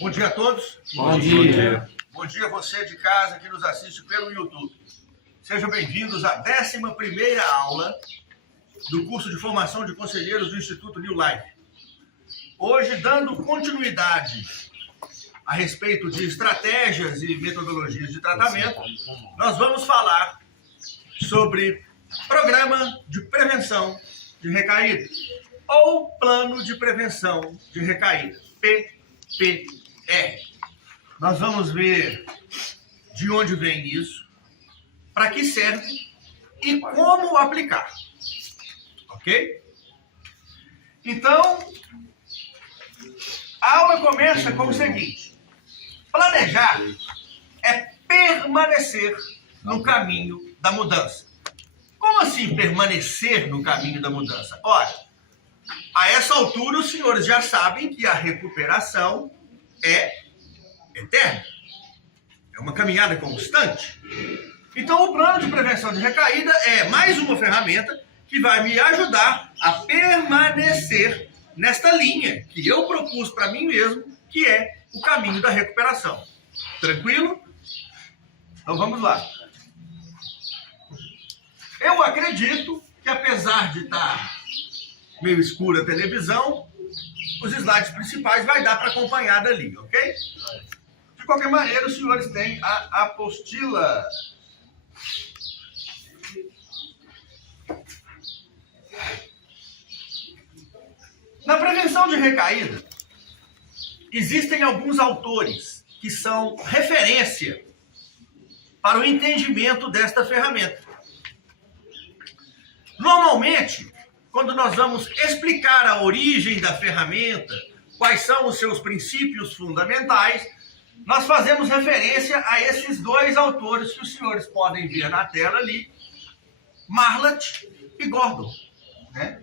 Bom dia a todos. Bom dia. Bom dia a você de casa que nos assiste pelo YouTube. Sejam bem-vindos à 11ª aula do curso de formação de conselheiros do Instituto New Life. Hoje, dando continuidade a respeito de estratégias e metodologias de tratamento, nós vamos falar sobre Programa de Prevenção de Recaída ou Plano de Prevenção de Recaída, PPR. Nós vamos ver de onde vem isso, para que serve e como aplicar. Ok? Então, a aula começa com o seguinte: planejar é permanecer no caminho da mudança. Como assim permanecer no caminho da mudança? Ora, a essa altura os senhores já sabem que a recuperação é eterna. É uma caminhada constante. Então o plano de prevenção de recaída é mais uma ferramenta que vai me ajudar a permanecer nesta linha que eu propus para mim mesmo, que é o caminho da recuperação. Tranquilo? Então vamos lá. Eu acredito que, apesar de estar meio escura a televisão, os slides principais vai dar para acompanhar dali, ok? De qualquer maneira, os senhores têm a apostila. Na prevenção de recaída, existem alguns autores que são referência para o entendimento desta ferramenta. Normalmente, quando nós vamos explicar a origem da ferramenta, quais são os seus princípios fundamentais, nós fazemos referência a esses dois autores que os senhores podem ver na tela ali, Marlatt e Gordon, né?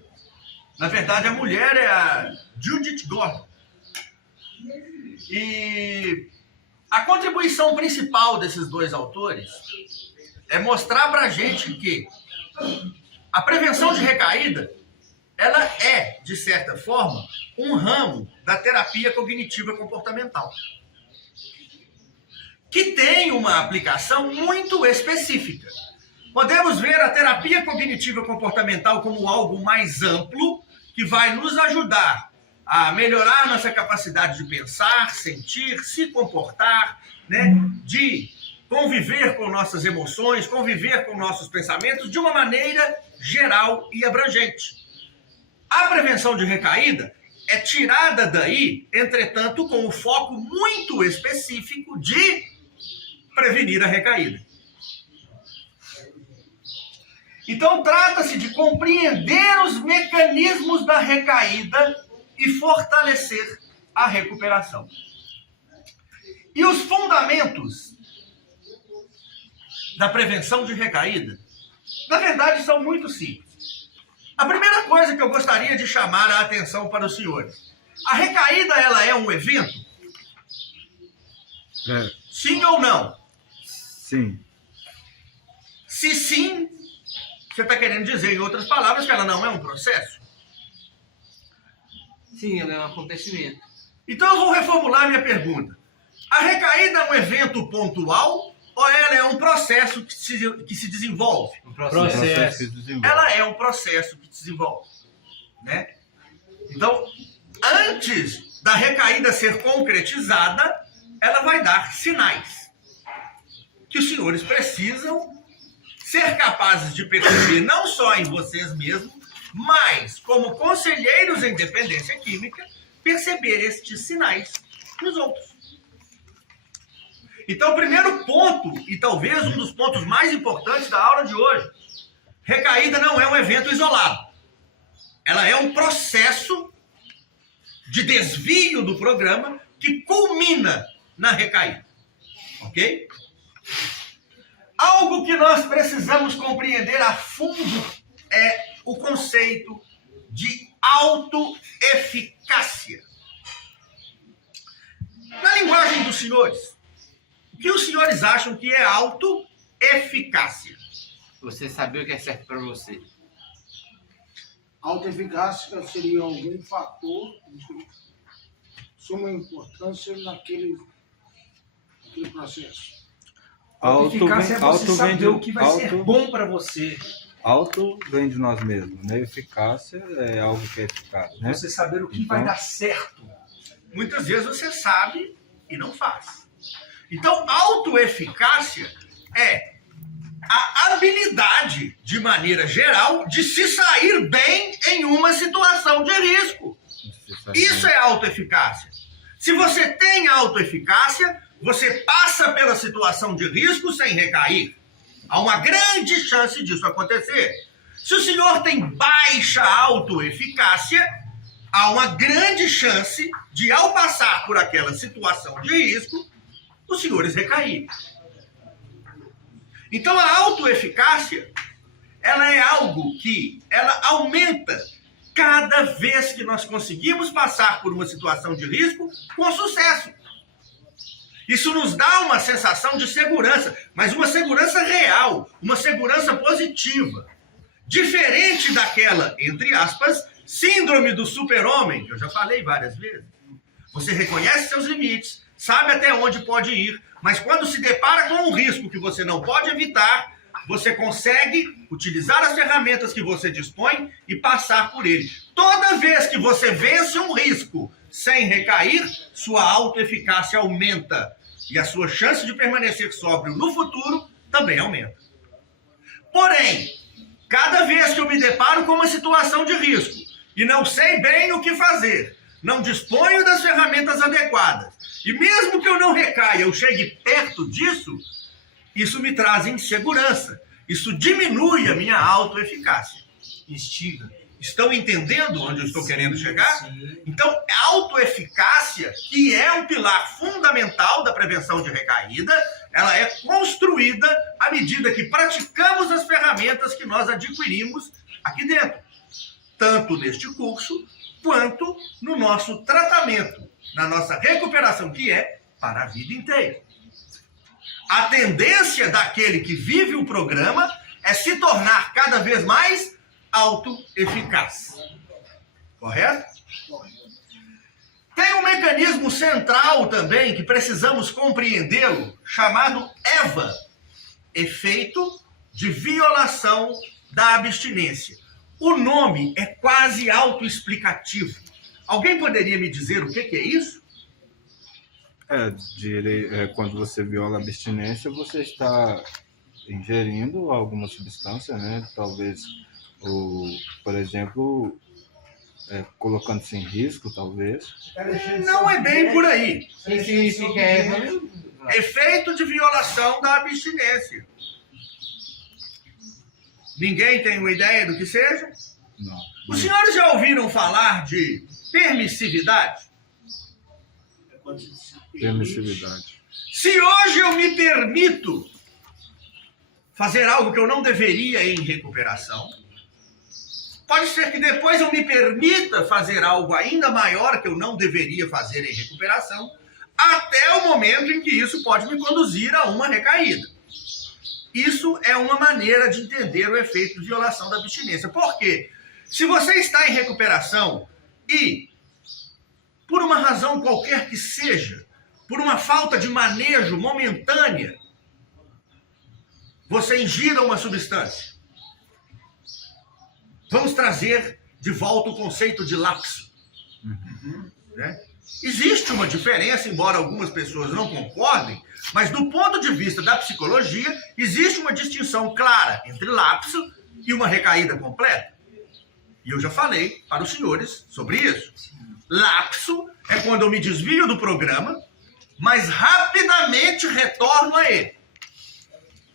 Na verdade, a mulher é a Judith Gordon. E a contribuição principal desses dois autores é mostrar para a gente que a prevenção de recaída, ela é, de certa forma, um ramo da terapia cognitiva comportamental, que tem uma aplicação muito específica. Podemos ver a terapia cognitiva comportamental como algo mais amplo, que vai nos ajudar a melhorar nossa capacidade de pensar, sentir, se comportar, né? De conviver com nossas emoções, conviver com nossos pensamentos de uma maneira geral e abrangente. A prevenção de recaída é tirada daí, entretanto, com o foco muito específico de prevenir a recaída. Então, trata-se de compreender os mecanismos da recaída e fortalecer a recuperação. E os fundamentos da prevenção de recaída, na verdade, são muito simples. A primeira coisa que eu gostaria de chamar a atenção para os senhores: a recaída, ela é um evento? Sim ou não? Sim. Se sim, você está querendo dizer, em outras palavras, que ela não é um processo? Sim, ela é um acontecimento. Então eu vou reformular minha pergunta. A recaída é um evento pontual ou ela é um processo que se desenvolve? Um processo. Ela é um processo que se desenvolve, né? Então, antes da recaída ser concretizada, ela vai dar sinais que os senhores precisam ser capazes de perceber não só em vocês mesmos, mas, como conselheiros em dependência química, perceber estes sinais nos outros. Então, o primeiro ponto, e talvez um dos pontos mais importantes da aula de hoje: recaída não é um evento isolado. Ela é um processo de desvio do programa que culmina na recaída. Ok? Algo que nós precisamos compreender a fundo é o conceito de autoeficácia. Na linguagem dos senhores, o que os senhores acham que é autoeficácia? Você saber o que é certo para você. Autoeficácia seria algum fator suma importância naquele processo. Autoeficácia é você auto vem saber de- o que vai ser auto- bom para você. Auto vem de nós mesmos, né? Eficácia é algo que é eficaz, né? Você saber o que Então- vai dar certo. Muitas vezes você sabe e não faz. Então, autoeficácia é a habilidade, de maneira geral, de se sair bem em uma situação de risco. Isso é autoeficácia. Se você tem autoeficácia, você passa pela situação de risco sem recair. Há uma grande chance disso acontecer. Se o senhor tem baixa autoeficácia, há uma grande chance de, ao passar por aquela situação de risco, os senhores recaírem. Então, a autoeficácia, ela é algo que ela aumenta cada vez que nós conseguimos passar por uma situação de risco com sucesso. Isso nos dá uma sensação de segurança, mas uma segurança real, uma segurança positiva. Diferente daquela, entre aspas, síndrome do super-homem, que eu já falei várias vezes. Você reconhece seus limites, sabe até onde pode ir, mas quando se depara com um risco que você não pode evitar, você consegue utilizar as ferramentas que você dispõe e passar por ele. Toda vez que você vence um risco sem recair, sua autoeficácia aumenta. E a sua chance de permanecer sóbrio no futuro também aumenta. Porém, cada vez que eu me deparo com uma situação de risco e não sei bem o que fazer, não disponho das ferramentas adequadas, e mesmo que eu não recaia, eu chegue perto disso, isso me traz insegurança. Isso diminui a minha autoeficácia. Instiga. Estão entendendo onde eu estou querendo chegar? Sim. Então, a autoeficácia, que é um pilar fundamental da prevenção de recaída, ela é construída à medida que praticamos as ferramentas que nós adquirimos aqui dentro. Tanto neste curso, quanto no nosso tratamento, na nossa recuperação, que é para a vida inteira. A tendência daquele que vive o programa é se tornar cada vez mais autoeficaz. Correto? Tem um mecanismo central também que precisamos compreendê-lo, chamado EVA, efeito de violação da abstinência. O nome é quase autoexplicativo. Alguém poderia me dizer o que é isso? Quando você viola a abstinência, você está ingerindo alguma substância, né? Talvez, por exemplo, colocando-se em risco, talvez. Não é bem por aí. O que significa essa? Efeito de violação da abstinência. Ninguém tem uma ideia do que seja? Não. Os senhores já ouviram falar de permissividade? Permissividade. Se hoje eu me permito fazer algo que eu não deveria em recuperação, pode ser que depois eu me permita fazer algo ainda maior que eu não deveria fazer em recuperação, até o momento em que isso pode me conduzir a uma recaída. Isso é uma maneira de entender o efeito de violação da abstinência. Por quê? Se você está em recuperação e, por uma razão qualquer que seja, por uma falta de manejo momentânea, você ingira uma substância. Vamos trazer de volta o conceito de lapso. Né? Existe uma diferença, embora algumas pessoas não concordem, mas do ponto de vista da psicologia, existe uma distinção clara entre lapso e uma recaída completa. E eu já falei para os senhores sobre isso. Lapso é quando eu me desvio do programa, mas rapidamente retorno a ele.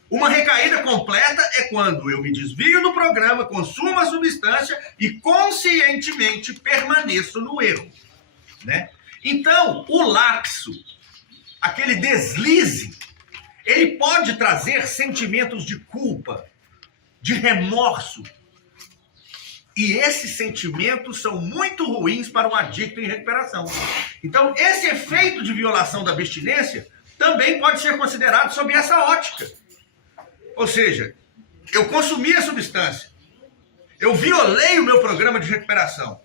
Uma recaída completa é quando eu me desvio do programa, consumo a substância e conscientemente permaneço no erro. Né? Então, o lapso, aquele deslize, ele pode trazer sentimentos de culpa, de remorso. E esses sentimentos são muito ruins para um adicto em recuperação. Então, esse efeito de violação da abstinência também pode ser considerado sob essa ótica. Ou seja, eu consumi a substância, eu violei o meu programa de recuperação,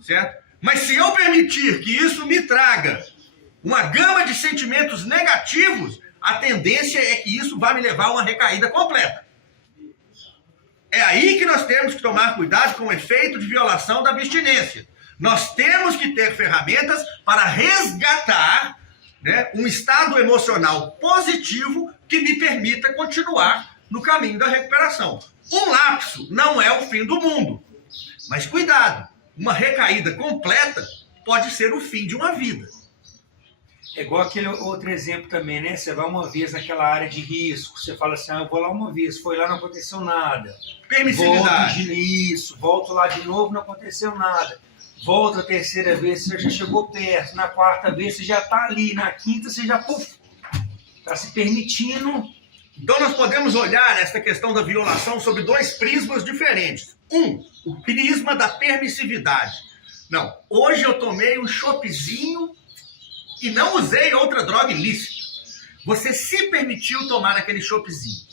certo? Mas se eu permitir que isso me traga uma gama de sentimentos negativos, a tendência é que isso vai me levar a uma recaída completa. É aí que nós temos que tomar cuidado com o efeito de violação da abstinência. Nós temos que ter ferramentas para resgatar, né, um estado emocional positivo que me permita continuar no caminho da recuperação. Um lapso não é o fim do mundo. Mas cuidado, uma recaída completa pode ser o fim de uma vida. É igual aquele outro exemplo também, né? Você vai uma vez naquela área de risco, você fala assim, eu vou lá uma vez, foi lá, não aconteceu nada. Permissividade. Volto lá de novo, não aconteceu nada. Volta a terceira vez, você já chegou perto. Na quarta vez, você já está ali. Na quinta, você já está se permitindo. Então nós podemos olhar essa questão da violação sob dois prismas diferentes. O prisma da permissividade. Não, hoje eu tomei um choppzinho e não usei outra droga ilícita. Você se permitiu tomar aquele choppzinho.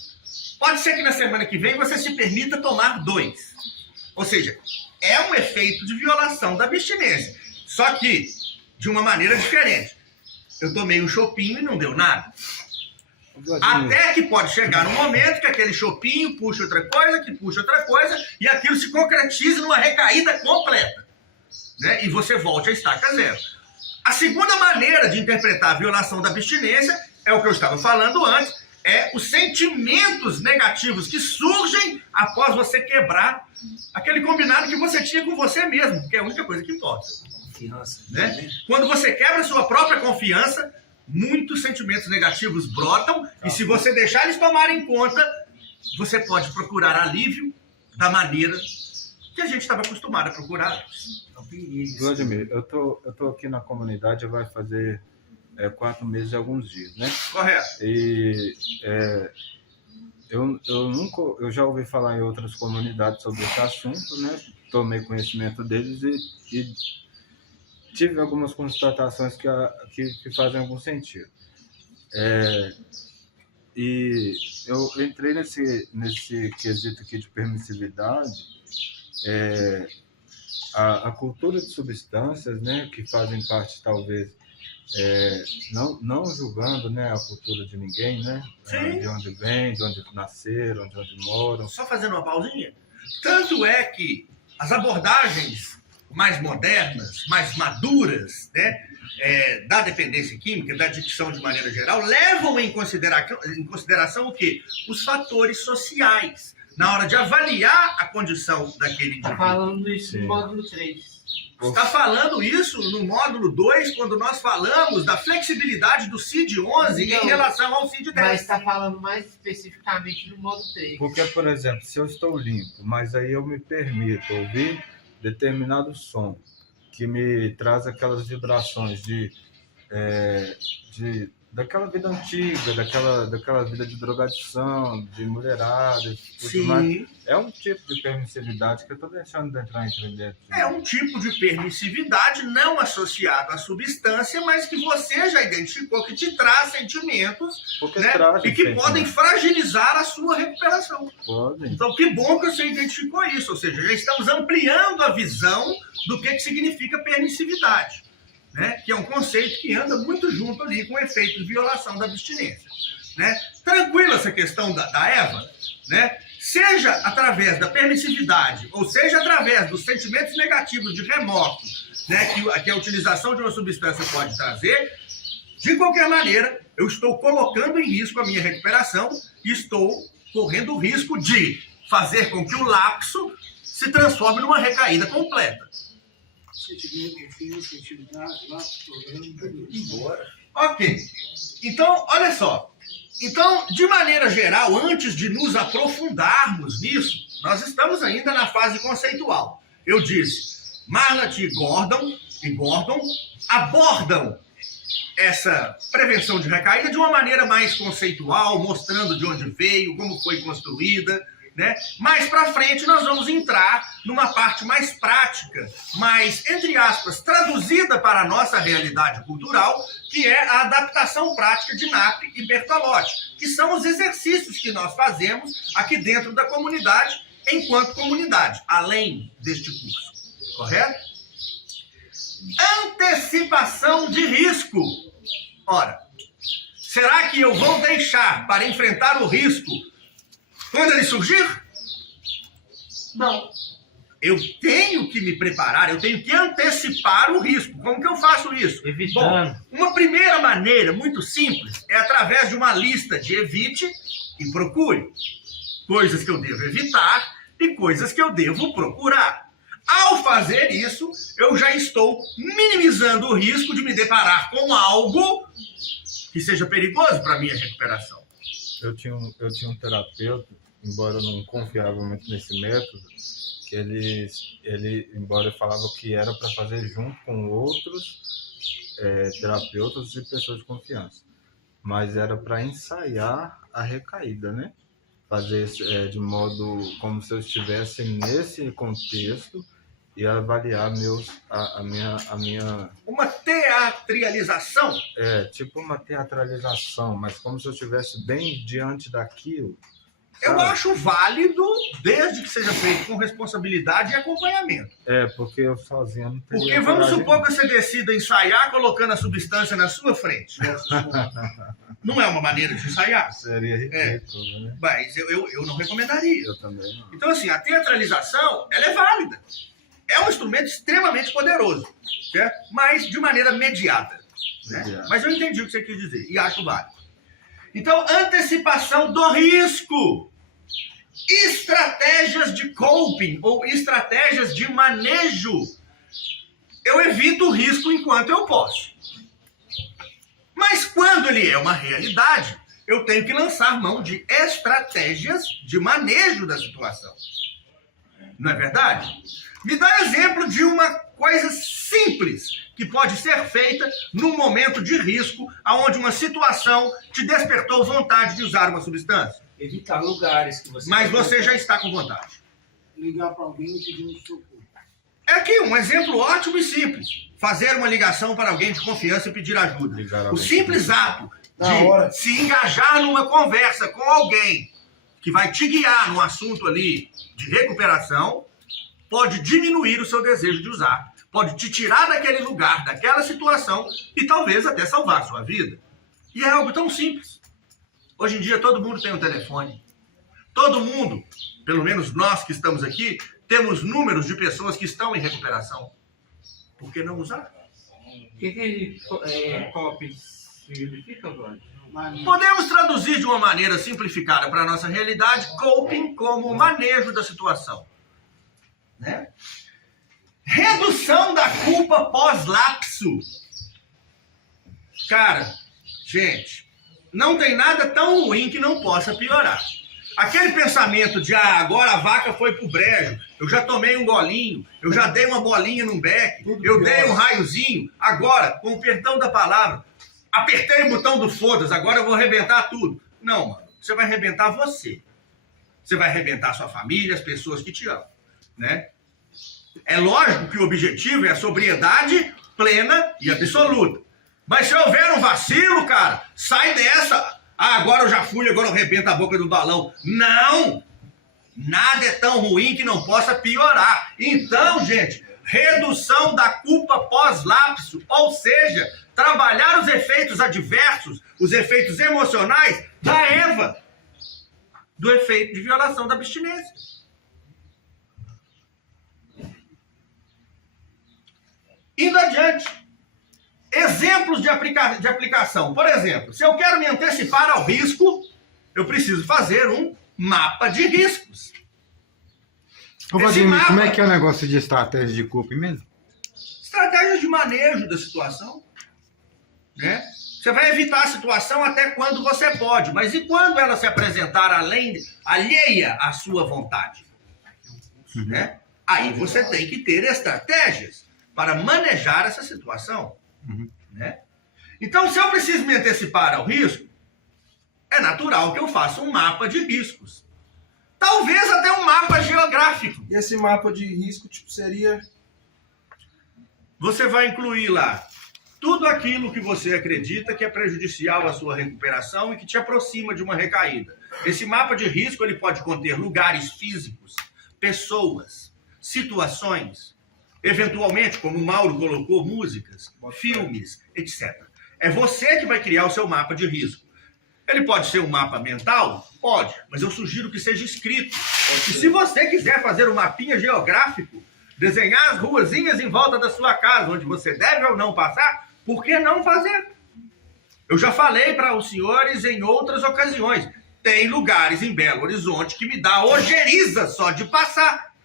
Pode ser que na semana que vem você se permita tomar 2. Ou seja, é um efeito de violação da abstinência. Só que de uma maneira diferente. Eu tomei um chopinho e não deu nada. Até que pode chegar um momento que aquele chopinho puxa outra coisa, que puxa outra coisa, e aquilo se concretiza numa recaída completa. Né? E você volte a estaca zero. A segunda maneira de interpretar a violação da abstinência é o que eu estava falando antes, é os sentimentos negativos que surgem após você quebrar aquele combinado que você tinha com você mesmo, que é a única coisa que importa. Confiança. Né? Quando você quebra a sua própria confiança, muitos sentimentos negativos brotam, e se você deixar eles tomarem conta, você pode procurar alívio da maneira que a gente estava acostumado a procurar. Vladimir, eu tô aqui na comunidade, vai fazer 4 meses e alguns dias, né? Correto. E eu já ouvi falar em outras comunidades sobre esse assunto, né? Tomei conhecimento deles e tive algumas constatações que fazem algum sentido. E eu entrei nesse quesito aqui de permissividade, a cultura de substâncias, né, que fazem parte, talvez, não julgando, né, a cultura de ninguém, né, de onde vem, de onde nasceram, de onde moram. Só fazendo uma pausinha. Tanto é que as abordagens mais modernas, mais maduras, né, da dependência química, da adicção de maneira geral, levam em consideração o quê? Os fatores sociais, na hora de avaliar a condição daquele indivíduo. Está falando isso no módulo 3. Está falando isso no módulo 2, quando nós falamos da flexibilidade do CID-11 em relação ao CID-10. Mas está falando mais especificamente no módulo 3. Porque, por exemplo, se eu estou limpo, mas aí eu me permito ouvir determinado som que me traz aquelas vibrações daquela vida antiga, daquela vida de drogadição, de mulherada, tudo mais. É um tipo de permissividade que eu estou deixando de entrar entre dentro. É um tipo de permissividade não associado à substância, mas que você já identificou que te traz sentimentos, né, e que podem fragilizar a sua recuperação. Podem. Então, que bom que você identificou isso, ou seja, já estamos ampliando a visão do que significa permissividade. Né, que é um conceito que anda muito junto ali com o efeito de violação da abstinência. Né? Tranquila essa questão da Eva, né? Seja através da permissividade, ou seja através dos sentimentos negativos de remorso, né, que a utilização de uma substância pode trazer, de qualquer maneira, eu estou colocando em risco a minha recuperação e estou correndo o risco de fazer com que o lapso se transforme numa recaída completa. Sentimento, confiança, atividade, lá, programa, Embora. Ok. Então, olha só. Então, de maneira geral, antes de nos aprofundarmos nisso, nós estamos ainda na fase conceitual. Eu disse, Marlatt e Gordon abordam essa prevenção de recaída de uma maneira mais conceitual, mostrando de onde veio, como foi construída, né? Mais para frente nós vamos entrar numa parte mais prática, mais, entre aspas, traduzida para a nossa realidade cultural, que é a adaptação prática de Knapp e Bertolotti, que são os exercícios que nós fazemos aqui dentro da comunidade, enquanto comunidade, além deste curso, correto? Antecipação de risco. Ora, será que eu vou deixar para enfrentar o risco quando ele surgir? Não. Eu tenho que me preparar, eu tenho que antecipar o risco. Como que eu faço isso? Evitando. Bom, uma primeira maneira muito simples é através de uma lista de evite e procure. Coisas que eu devo evitar e coisas que eu devo procurar. Ao fazer isso, eu já estou minimizando o risco de me deparar com algo que seja perigoso para a minha recuperação. Eu tinha um terapeuta, embora eu não confiava muito nesse método, que ele embora eu falava que era para fazer junto com outros terapeutas e pessoas de confiança, mas era para ensaiar a recaída, né? Fazer de modo como se eu estivesse nesse contexto e avaliar a minha... Uma teatralização? Tipo uma teatralização, mas como se eu estivesse bem diante daquilo. Eu acho válido, desde que seja feito com responsabilidade e acompanhamento. Porque eu sozinho não teria. Porque vamos coragem, supor que você decida ensaiar colocando a substância na sua frente. Não é uma maneira de ensaiar. Seria ridículo, né? Mas eu não recomendaria. Eu também não. Então, assim, a teatralização, ela é válida. É um instrumento extremamente poderoso, certo? Mas de maneira mediada. Né? Mas eu entendi o que você quis dizer e acho válido. Então, antecipação do risco. Estratégias de coping ou estratégias de manejo. Eu evito o risco enquanto eu posso. Mas quando ele é uma realidade, eu tenho que lançar mão de estratégias de manejo da situação. Não é verdade? Me dá exemplo de uma coisa simples que pode ser feita num momento de risco, onde uma situação te despertou vontade de usar uma substância. Evitar lugares que você... Mas você já está com vontade. Ligar para alguém e pedir um socorro. É aqui um exemplo ótimo e simples. Fazer uma ligação para alguém de confiança e pedir ajuda. O simples ato de se engajar numa conversa com alguém que vai te guiar num assunto ali de recuperação pode diminuir o seu desejo de usar. Pode te tirar daquele lugar, daquela situação e talvez até salvar a sua vida. E é algo tão simples. Hoje em dia todo mundo tem um telefone. Todo mundo, pelo menos nós que estamos aqui, temos números de pessoas que estão em recuperação. Por que não usar? O que copy significa, Vânia? Podemos traduzir de uma maneira simplificada para a nossa realidade, coping como manejo da situação. Né? Redução da culpa pós-lapso. Cara, gente, não tem nada tão ruim que não possa piorar. Aquele pensamento de, agora a vaca foi pro brejo, eu já tomei um golinho, eu já dei uma bolinha num beck, eu dei um raiozinho, agora, com o perdão da palavra, apertei o botão do foda-se, agora eu vou arrebentar tudo. Não, mano, você vai arrebentar você. Você vai arrebentar sua família, as pessoas que te amam, né? É lógico que o objetivo é a sobriedade plena e absoluta. Mas se houver um vacilo, cara, sai dessa. Agora eu já fui, agora eu arrebento a boca do balão. Não! Nada é tão ruim que não possa piorar. Então, gente, redução da culpa pós-lapso, ou seja, trabalhar os efeitos adversos, os efeitos emocionais da EVA, do efeito de violação da abstinência. Indo adiante. Exemplos de aplicação. Por exemplo, se eu quero me antecipar ao risco, eu preciso fazer um mapa de riscos. Ô, Vladimir, como é que é o negócio de estratégia de coping mesmo? Estratégias de manejo da situação. Né? Você vai evitar a situação até quando você pode, mas e quando ela se apresentar alheia à sua vontade? Né? Aí você tem que ter estratégias para manejar essa situação. Né? Então, se eu preciso me antecipar ao risco, é natural que eu faça um mapa de riscos. Talvez até um mapa geográfico. E esse mapa de risco tipo, seria... Você vai incluir lá tudo aquilo que você acredita que é prejudicial à sua recuperação e que te aproxima de uma recaída. Esse mapa de risco ele pode conter lugares físicos, pessoas, situações. Eventualmente, como o Mauro colocou, músicas, filmes, etc. É você que vai criar o seu mapa de risco. Ele pode ser um mapa mental? Pode, mas eu sugiro que seja escrito. E se você quiser fazer um mapinha geográfico, desenhar as ruazinhas em volta da sua casa, onde você deve ou não passar, por que não fazer? Eu já falei para os senhores em outras ocasiões. Tem lugares em Belo Horizonte que me dá ojeriza só de passar.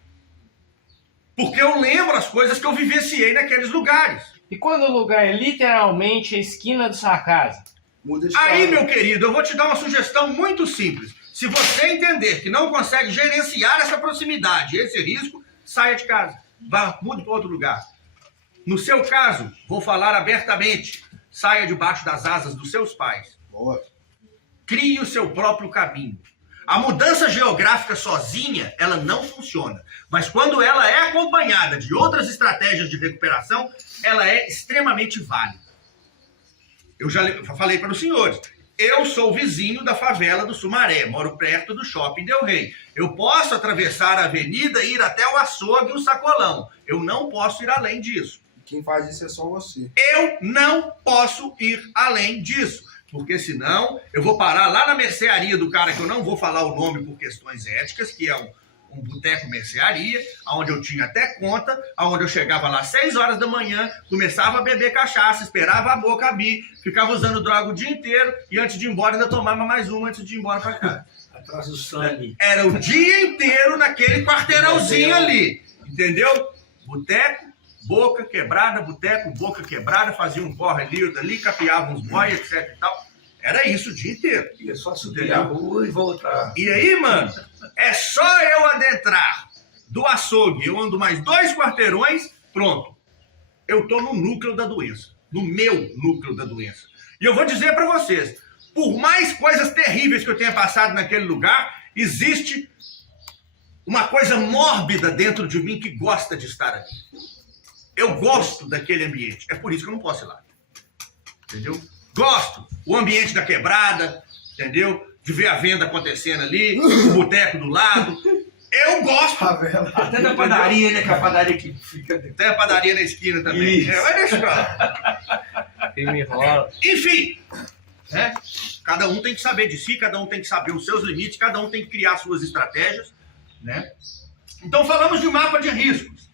Porque eu lembro as coisas que eu vivenciei naqueles lugares. E quando o lugar é literalmente a esquina da sua casa? Muda de Aí, cara. meu querido, eu vou te dar uma sugestão muito simples. Se você entender que não consegue gerenciar essa proximidade, esse risco, saia de casa. Vá, mude para outro lugar. No seu caso, vou falar abertamente. Saia debaixo das asas dos seus pais. Boa. Crie o seu próprio caminho. A mudança geográfica sozinha, ela não funciona. Mas quando ela é acompanhada de outras estratégias de recuperação, ela é extremamente válida. Eu já falei para os senhores, eu sou vizinho da favela do Sumaré, moro perto do Shopping Del Rey. Eu posso atravessar a avenida e ir até o açougue e o sacolão. Eu não posso ir além disso. Quem faz isso é só você. Eu não posso ir além disso. Porque senão eu vou parar lá na mercearia do cara, que eu não vou falar o nome por questões éticas, que é um boteco mercearia, onde eu tinha até conta, onde eu chegava lá às 6 horas da manhã, começava a beber cachaça, esperava a boca abrir, ficava usando droga o dia inteiro e antes de ir embora ainda tomava mais uma antes de ir embora para casa. Atrás do sangue. Era o dia inteiro naquele quarteirãozinho ali, entendeu? Boteco, boca quebrada, boteco, boca quebrada, fazia um corre ali, dali, capeava uns boias, etc e tal. Era isso o dia inteiro. É só subir a rua e voltar. E aí, mano, é só eu adentrar do açougue, eu ando mais 2 quarteirões, pronto. Eu tô no núcleo da doença, no meu núcleo da doença. E eu vou dizer pra vocês, por mais coisas terríveis que eu tenha passado naquele lugar, existe uma coisa mórbida dentro de mim que gosta de estar aqui. Eu gosto daquele ambiente, é por isso que eu não posso ir lá. Entendeu? Gosto. O ambiente da quebrada, entendeu? De ver a venda acontecendo ali, o boteco do lado. Eu gosto. Até da padaria, né? Que é a padaria que fica... Tem a padaria na esquina também. Isso. Mas deixa pra lá. Que me rola. Enfim, né? Cada um tem que saber de si, cada um tem que saber os seus limites, cada um tem que criar suas estratégias, né? Então falamos de mapa de riscos.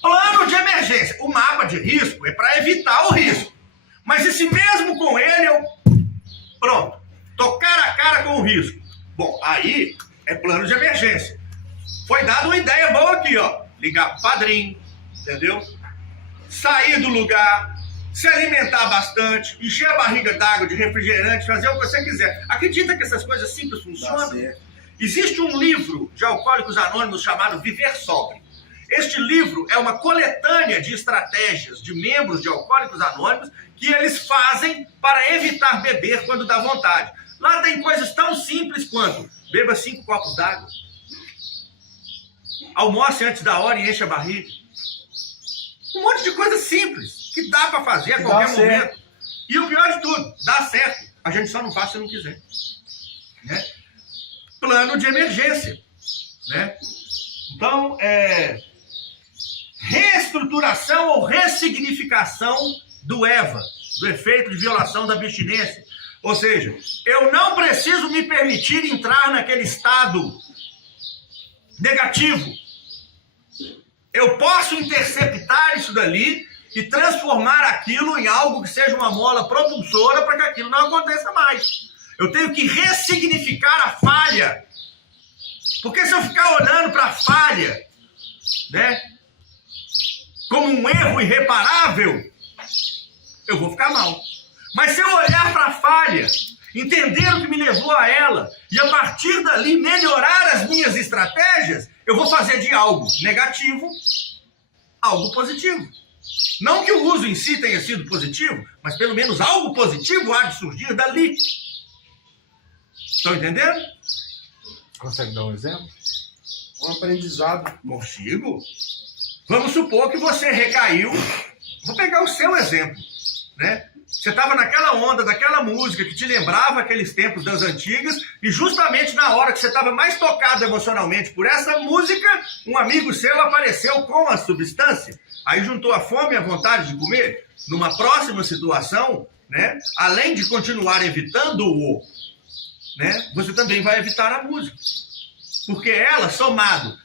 Plano de emergência. O mapa de risco é para evitar o risco. Mas e se mesmo com ele eu... Pronto. Tô cara a cara com o risco. Bom, aí é plano de emergência. Foi dada uma ideia boa aqui, ó. Ligar pro padrinho, entendeu? Sair do lugar, se alimentar bastante, encher a barriga d'água, de refrigerante, fazer o que você quiser. Acredita que essas coisas simples funcionam? Existe um livro de Alcoólicos Anônimos chamado Viver Sóbrio. Este livro é uma coletânea de estratégias de membros de Alcoólicos Anônimos que eles fazem para evitar beber quando dá vontade. Lá tem coisas tão simples quanto beba 5 copos d'água, almoce antes da hora e enche a barriga. Um monte de coisa simples que dá para fazer a qualquer momento. E o pior de tudo, dá certo. A gente só não faz se não quiser. Né? Plano de emergência. Né? Então, reestruturação ou ressignificação do EVA, do efeito de violação da abstinência. Ou seja, eu não preciso me permitir entrar naquele estado negativo. Eu posso interceptar isso dali e transformar aquilo em algo que seja uma mola propulsora para que aquilo não aconteça mais. Eu tenho que ressignificar a falha. Porque se eu ficar olhando para a falha, né, como um erro irreparável, eu vou ficar mal. Mas se eu olhar para a falha, entender o que me levou a ela e a partir dali melhorar as minhas estratégias, eu vou fazer de algo negativo algo positivo. Não que o uso em si tenha sido positivo, mas pelo menos algo positivo há de surgir dali. Estão entendendo? Consegue dar um exemplo? Um aprendizado. Consigo. Vamos supor que você recaiu. Vou pegar o seu exemplo, né? Você estava naquela onda daquela música que te lembrava aqueles tempos das antigas e justamente na hora que você estava mais tocado emocionalmente por essa música, um amigo seu apareceu com a substância Aí juntou a fome e a vontade de comer. Numa próxima situação, né, além de continuar evitando-o, né, você também vai evitar a música. Porque ela, somado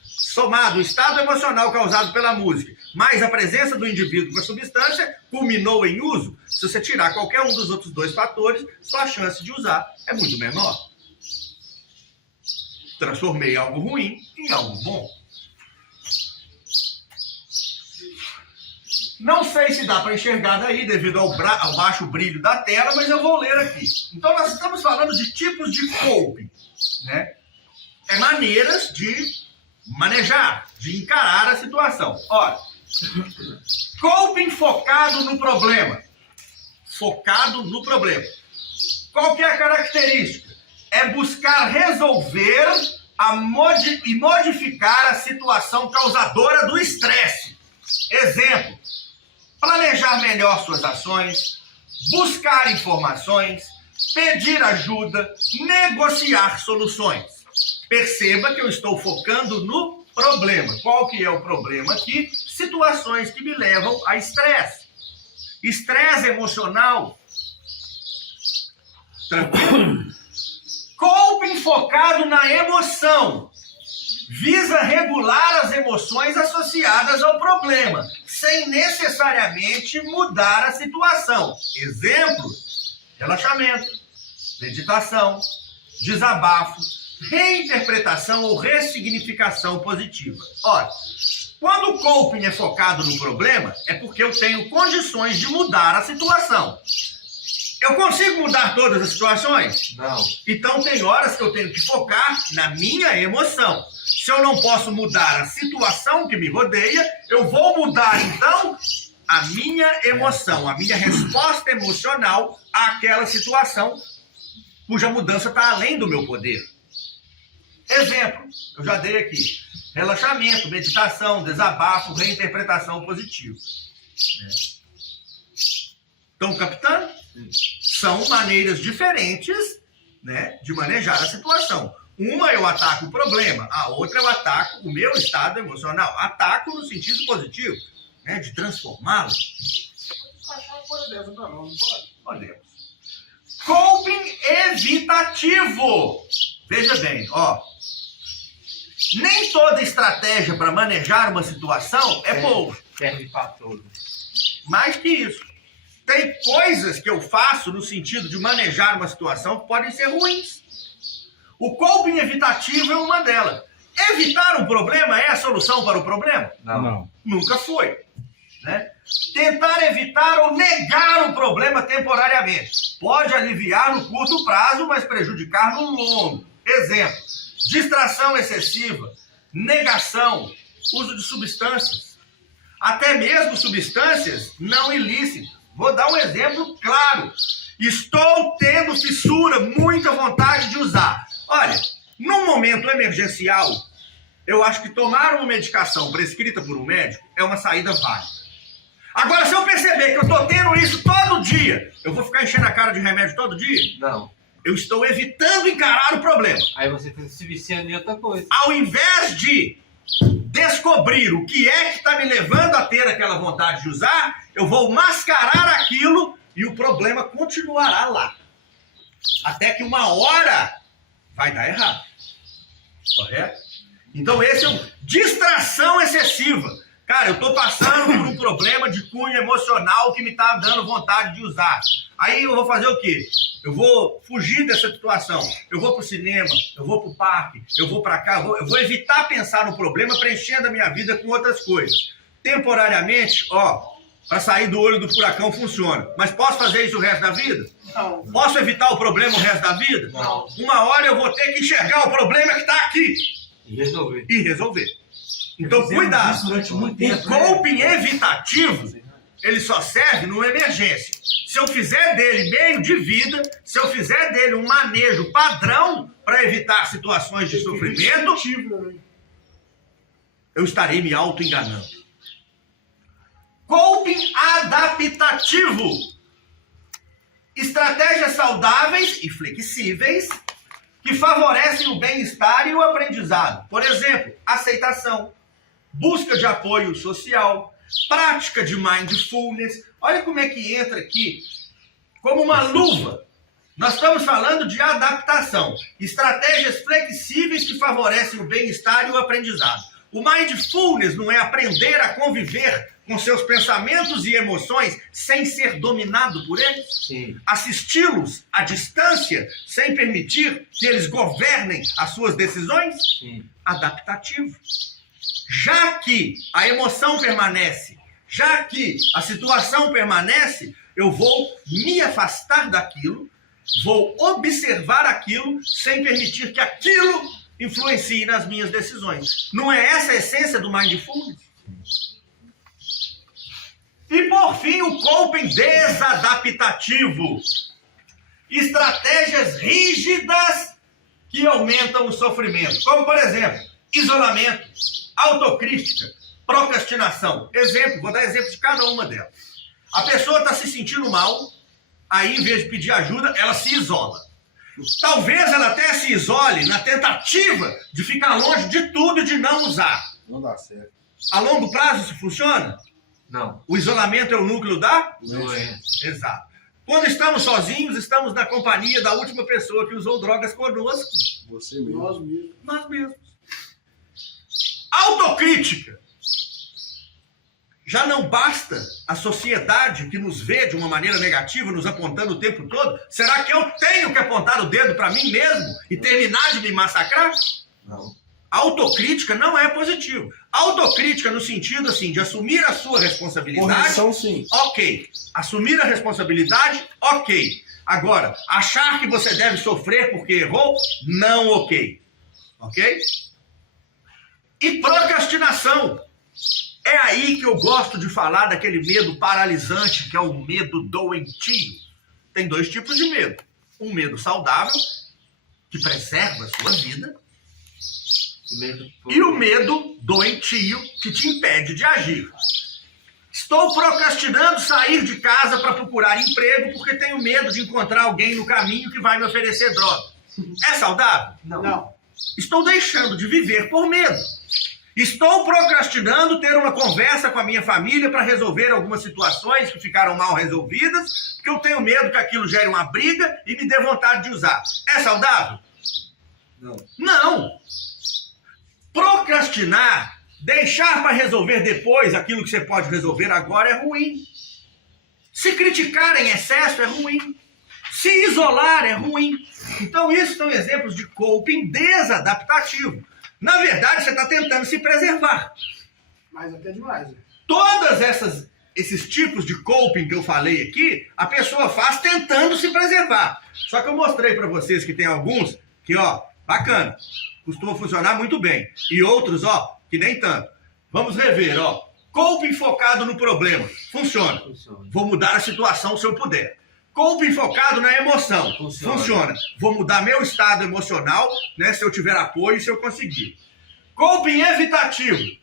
o estado emocional causado pela música, mais a presença do indivíduo com a substância, culminou em uso. Se você tirar qualquer um dos outros dois fatores, sua chance de usar é muito menor. Transformei algo ruim em algo bom. Não sei se dá para enxergar daí, devido ao baixo brilho da tela, mas eu vou ler aqui. Então, nós estamos falando de tipos de coping, né? É maneiras de manejar, de encarar a situação. Olha, coping focado no problema. Focado no problema. Qual que é a característica? É buscar resolver e modificar a situação causadora do estresse. Exemplo, planejar melhor suas ações, buscar informações, pedir ajuda, negociar soluções. Perceba que eu estou focando no problema. Qual que é o problema aqui? Situações que me levam a estresse. Estresse emocional. Tranquilo? Coping focado na emoção. Visa regular as emoções associadas ao problema, sem necessariamente mudar a situação. Exemplos: relaxamento, meditação, desabafo, reinterpretação ou ressignificação positiva. Ora, quando o coping é focado no problema, é porque eu tenho condições de mudar a situação. Eu consigo mudar todas as situações? Não. Então tem horas que eu tenho que focar na minha emoção. Se eu não posso mudar a situação que me rodeia, eu vou mudar então a minha emoção, a minha resposta emocional àquela situação cuja mudança está além do meu poder. Exemplo, eu já dei aqui: relaxamento, meditação, desabafo, reinterpretação positiva. Estão captando? São maneiras diferentes, né, de manejar a situação. Uma eu ataco o problema, a outra eu ataco o meu estado emocional. Ataco no sentido positivo, né, de transformá-lo. Podemos. Coping evitativo. Veja bem, ó. Nem toda estratégia para manejar uma situação é boa. Serve para tudo. Mais que isso. Tem coisas que eu faço no sentido de manejar uma situação que podem ser ruins. O coping evitativo é uma delas. Evitar um problema é a solução para o problema? Não. Nunca foi. Né? Tentar evitar ou negar o problema temporariamente. Pode aliviar no curto prazo, mas prejudicar no longo. Exemplo: distração excessiva, negação, uso de substâncias. Até mesmo substâncias não ilícitas. Vou dar um exemplo claro. Estou tendo fissura, muita vontade de usar. Olha, num momento emergencial, eu acho que tomar uma medicação prescrita por um médico é uma saída válida. Agora, se eu perceber que eu estou tendo isso todo dia, eu vou ficar enchendo a cara de remédio todo dia? Não. Eu estou evitando encarar o problema. Aí você se viciando em outra coisa. Ao invés de descobrir o que é que está me levando a ter aquela vontade de usar, eu vou mascarar aquilo e o problema continuará lá. Até que uma hora vai dar errado. Correto? Então esse é distração excessiva. Cara, eu estou passando por um problema de cunho emocional que me está dando vontade de usar. Aí eu vou fazer o quê? Eu vou fugir dessa situação. Eu vou para o cinema, eu vou para o parque, eu vou para cá, eu vou evitar pensar no problema, preenchendo a minha vida com outras coisas. Temporariamente, ó, para sair do olho do furacão funciona. Mas posso fazer isso o resto da vida? Não. Posso evitar o problema o resto da vida? Não. Uma hora eu vou ter que enxergar o problema que está aqui E resolver. e resolver. Então, Fizemos cuidado. isso durante muito O tempo, né? coping evitativo, ele só serve numa emergência. Se eu fizer dele meio de vida, se eu fizer dele um manejo padrão para evitar situações de sofrimento, eu estarei me auto-enganando. Coping adaptativo. Estratégias saudáveis e flexíveis que favorecem o bem-estar e o aprendizado. Por exemplo, aceitação, busca de apoio social, prática de mindfulness. Olha como é que entra aqui, como uma luva. Nós estamos falando de adaptação, estratégias flexíveis que favorecem o bem-estar e o aprendizado. O mindfulness não é aprender a conviver com seus pensamentos e emoções sem ser dominado por eles? Sim. Assisti-los à distância sem permitir que eles governem as suas decisões? Sim. Adaptativo. Já que a emoção permanece, já que a situação permanece, eu vou me afastar daquilo, vou observar aquilo sem permitir que aquilo influencie nas minhas decisões. Não é essa a essência do mindfulness? E por fim, o coping desadaptativo. Estratégias rígidas que aumentam o sofrimento. Como, por exemplo, isolamento, autocrítica, procrastinação. Exemplo, vou dar exemplo de cada uma delas. A pessoa está se sentindo mal, aí em vez de pedir ajuda, ela se isola. Talvez ela até se isole na tentativa de ficar longe de tudo e de não usar. Não dá certo. A longo prazo isso funciona? Não. O isolamento é o núcleo da? Doença. Exato. Quando estamos sozinhos, estamos na companhia da última pessoa que usou drogas conosco. Você mesmo. Nós mesmos. Nós mesmos. Autocrítica. Já não basta a sociedade que nos vê de uma maneira negativa, nos apontando o tempo todo? Será que eu tenho que apontar o dedo para mim mesmo e terminar de me massacrar? Não. Autocrítica não é positivo. Autocrítica no sentido assim de assumir a sua responsabilidade. Correção, sim. Ok. Assumir a responsabilidade, ok. Agora, achar que você deve sofrer porque errou, não ok. Ok? E procrastinação. É aí que eu gosto de falar daquele medo paralisante, que é o medo doentio. Tem dois tipos de medo. Um medo saudável, que preserva a sua vida, e o medo doentio, que te impede de agir. Estou procrastinando sair de casa para procurar emprego porque tenho medo de encontrar alguém no caminho que vai me oferecer droga. É saudável? Não. Estou deixando de viver por medo. Estou procrastinando ter uma conversa com a minha família para resolver algumas situações que ficaram mal resolvidas, porque eu tenho medo que aquilo gere uma briga e me dê vontade de usar. É saudável? Não. Não. Procrastinar, deixar para resolver depois aquilo que você pode resolver agora é ruim. Se criticar em excesso é ruim. Se isolar é ruim. Então isso são exemplos de coping desadaptativo. Na verdade, você está tentando se preservar. Mas até demais. Né? Todas esses tipos de coping que eu falei aqui, a pessoa faz tentando se preservar. Só que eu mostrei para vocês que tem alguns que, ó, bacana, costumam funcionar muito bem. E outros, ó, que nem tanto. Vamos rever, ó. Coping focado no problema. Funciona. Vou mudar a situação se eu puder. Coping focado na emoção. Funciona. Vou mudar meu estado emocional, né, se eu tiver apoio e se eu conseguir. Coping evitativo.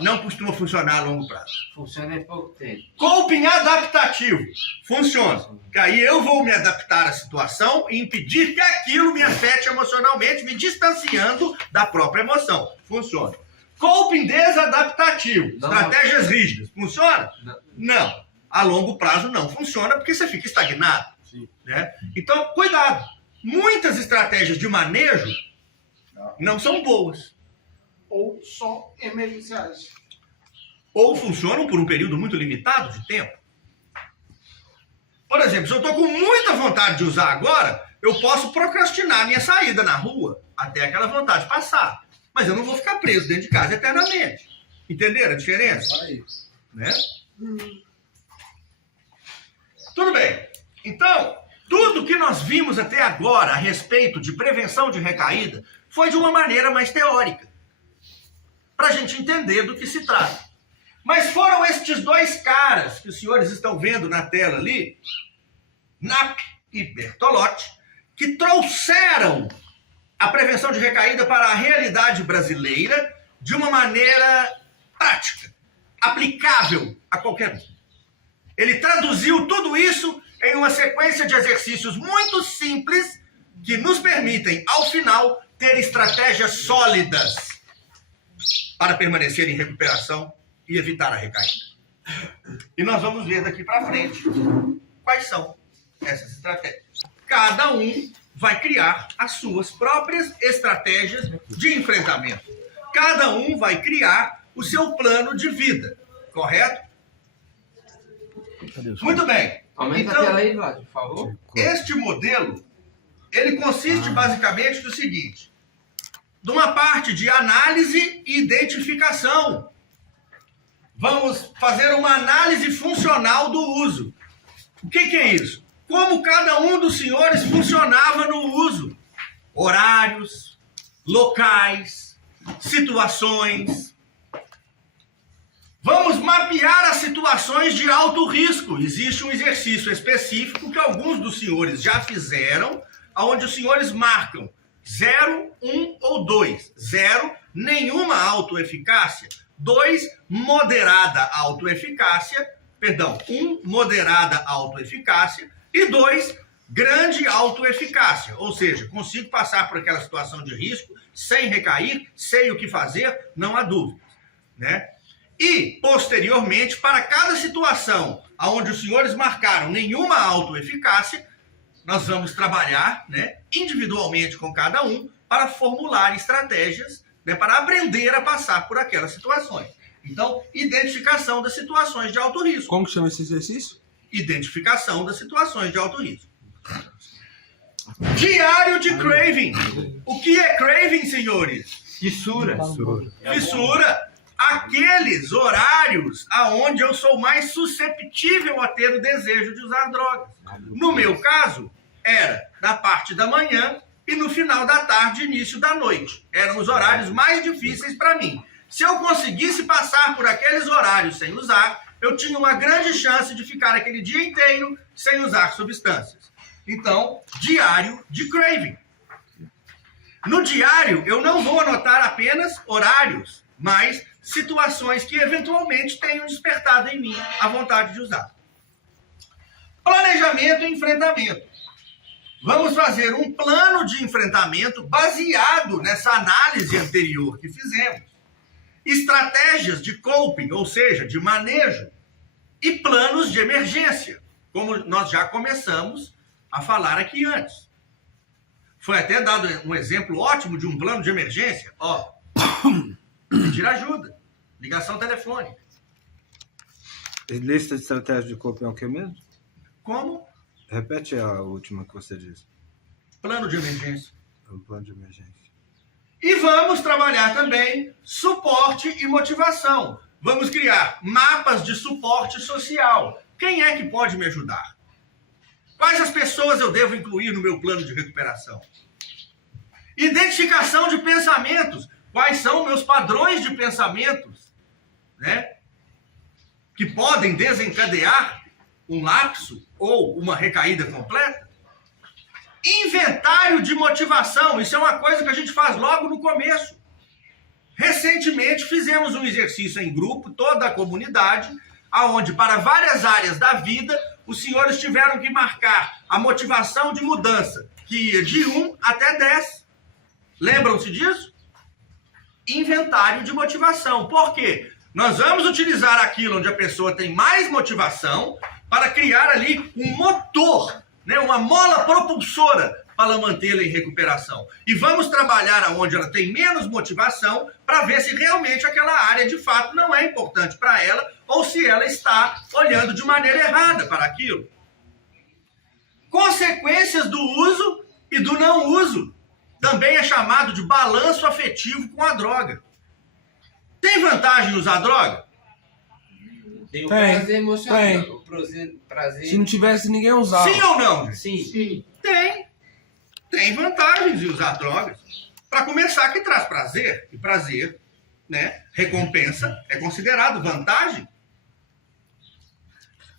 Não costuma funcionar a longo prazo. Funciona em pouco tempo. Coping adaptativo. Funciona. Porque aí eu vou me adaptar à situação e impedir que aquilo me afete emocionalmente, me distanciando da própria emoção. Funciona. Coping desadaptativo. Não. Estratégias rígidas. Funciona? Não. Não. A longo prazo não funciona porque você fica estagnado. Sim. Né? Então, cuidado. Muitas estratégias de manejo não são boas. Ou só emergenciais. Ou funcionam por um período muito limitado de tempo. Por exemplo, se eu estou com muita vontade de usar agora, eu posso procrastinar a minha saída na rua até aquela vontade passar. Mas eu não vou ficar preso dentro de casa eternamente. Entenderam a diferença? Aí. Né? Tudo bem. Então, tudo que nós vimos até agora a respeito de prevenção de recaída foi de uma maneira mais teórica, para a gente entender do que se trata. Mas foram estes dois caras que os senhores estão vendo na tela ali, Knapp e Bertolotti, que trouxeram a prevenção de recaída para a realidade brasileira de uma maneira prática, aplicável a qualquer um. Ele traduziu tudo isso em uma sequência de exercícios muito simples que nos permitem, ao final, ter estratégias sólidas para permanecer em recuperação e evitar a recaída. E nós vamos ver daqui para frente quais são essas estratégias. Cada um vai criar as suas próprias estratégias de enfrentamento. Cada um vai criar o seu plano de vida, correto? Muito bem. Aumenta Então, a tela aí, Vlad, por favor. este modelo, ele consiste basicamente no seguinte: de uma parte de análise e identificação. Vamos fazer uma análise funcional do uso. O que é isso? Como cada um dos senhores funcionava no uso. Horários, locais, situações. Vamos mapear as situações de alto risco. Existe um exercício específico que alguns dos senhores já fizeram, onde os senhores marcam 0, 1 ou 2. 0, nenhuma autoeficácia. 2, moderada autoeficácia. Perdão, 1, moderada autoeficácia. E 2, grande autoeficácia. Ou seja, consigo passar por aquela situação de risco sem recair, sei o que fazer, não há dúvidas, né? E, posteriormente, para cada situação onde os senhores marcaram nenhuma autoeficácia, nós vamos trabalhar, né, individualmente com cada um para formular estratégias, né, para aprender a passar por aquelas situações. Então, identificação das situações de alto risco. Como que chama esse exercício? Identificação das situações de alto risco. Diário de craving. O que é craving, senhores? Fissura. Fissura. Aqueles horários aonde eu sou mais susceptível a ter o desejo de usar drogas. No meu caso, era na parte da manhã e no final da tarde, início da noite. Eram os horários mais difíceis para mim. Se eu conseguisse passar por aqueles horários sem usar, eu tinha uma grande chance de ficar aquele dia inteiro sem usar substâncias. Então, diário de craving. No diário, eu não vou anotar apenas horários, mas situações que eventualmente tenham despertado em mim a vontade de usar. Planejamento e enfrentamento. Vamos fazer um plano de enfrentamento baseado nessa análise anterior que fizemos. Estratégias de coping, ou seja, de manejo, e planos de emergência, como nós já começamos a falar aqui antes. Foi até dado um exemplo ótimo de um plano de emergência. Ó, pedir ajuda, ligação telefônica. Lista de estratégias de coping é o que mesmo? Como? Repete a última que você disse. Plano de emergência. O plano de emergência. E vamos trabalhar também suporte e motivação. Vamos criar mapas de suporte social. Quem é que pode me ajudar? Quais as pessoas eu devo incluir no meu plano de recuperação? Identificação de pensamentos. Quais são meus padrões de pensamentos, né, que podem desencadear um lapso ou uma recaída completa? Inventário de motivação. Isso é uma coisa que a gente faz logo no começo. Recentemente fizemos um exercício em grupo, toda a comunidade, aonde para várias áreas da vida os senhores tiveram que marcar a motivação de mudança, que ia de 1 até 10. Lembram-se disso? Inventário de motivação. Por quê? Nós vamos utilizar aquilo onde a pessoa tem mais motivação para criar ali um motor, né, uma mola propulsora para mantê-la em recuperação. E vamos trabalhar onde ela tem menos motivação para ver se realmente aquela área de fato não é importante para ela ou se ela está olhando de maneira errada para aquilo. Consequências do uso e do não uso. Também é chamado de balanço afetivo com a droga. Tem vantagem usar droga? Tem o Tem, prazer emocional. tem. O prazer... Se não tivesse, ninguém usava. Sim ou não? Sim. Tem vantagens em usar drogas. Para começar, que traz prazer. E prazer, né, recompensa, é considerado vantagem.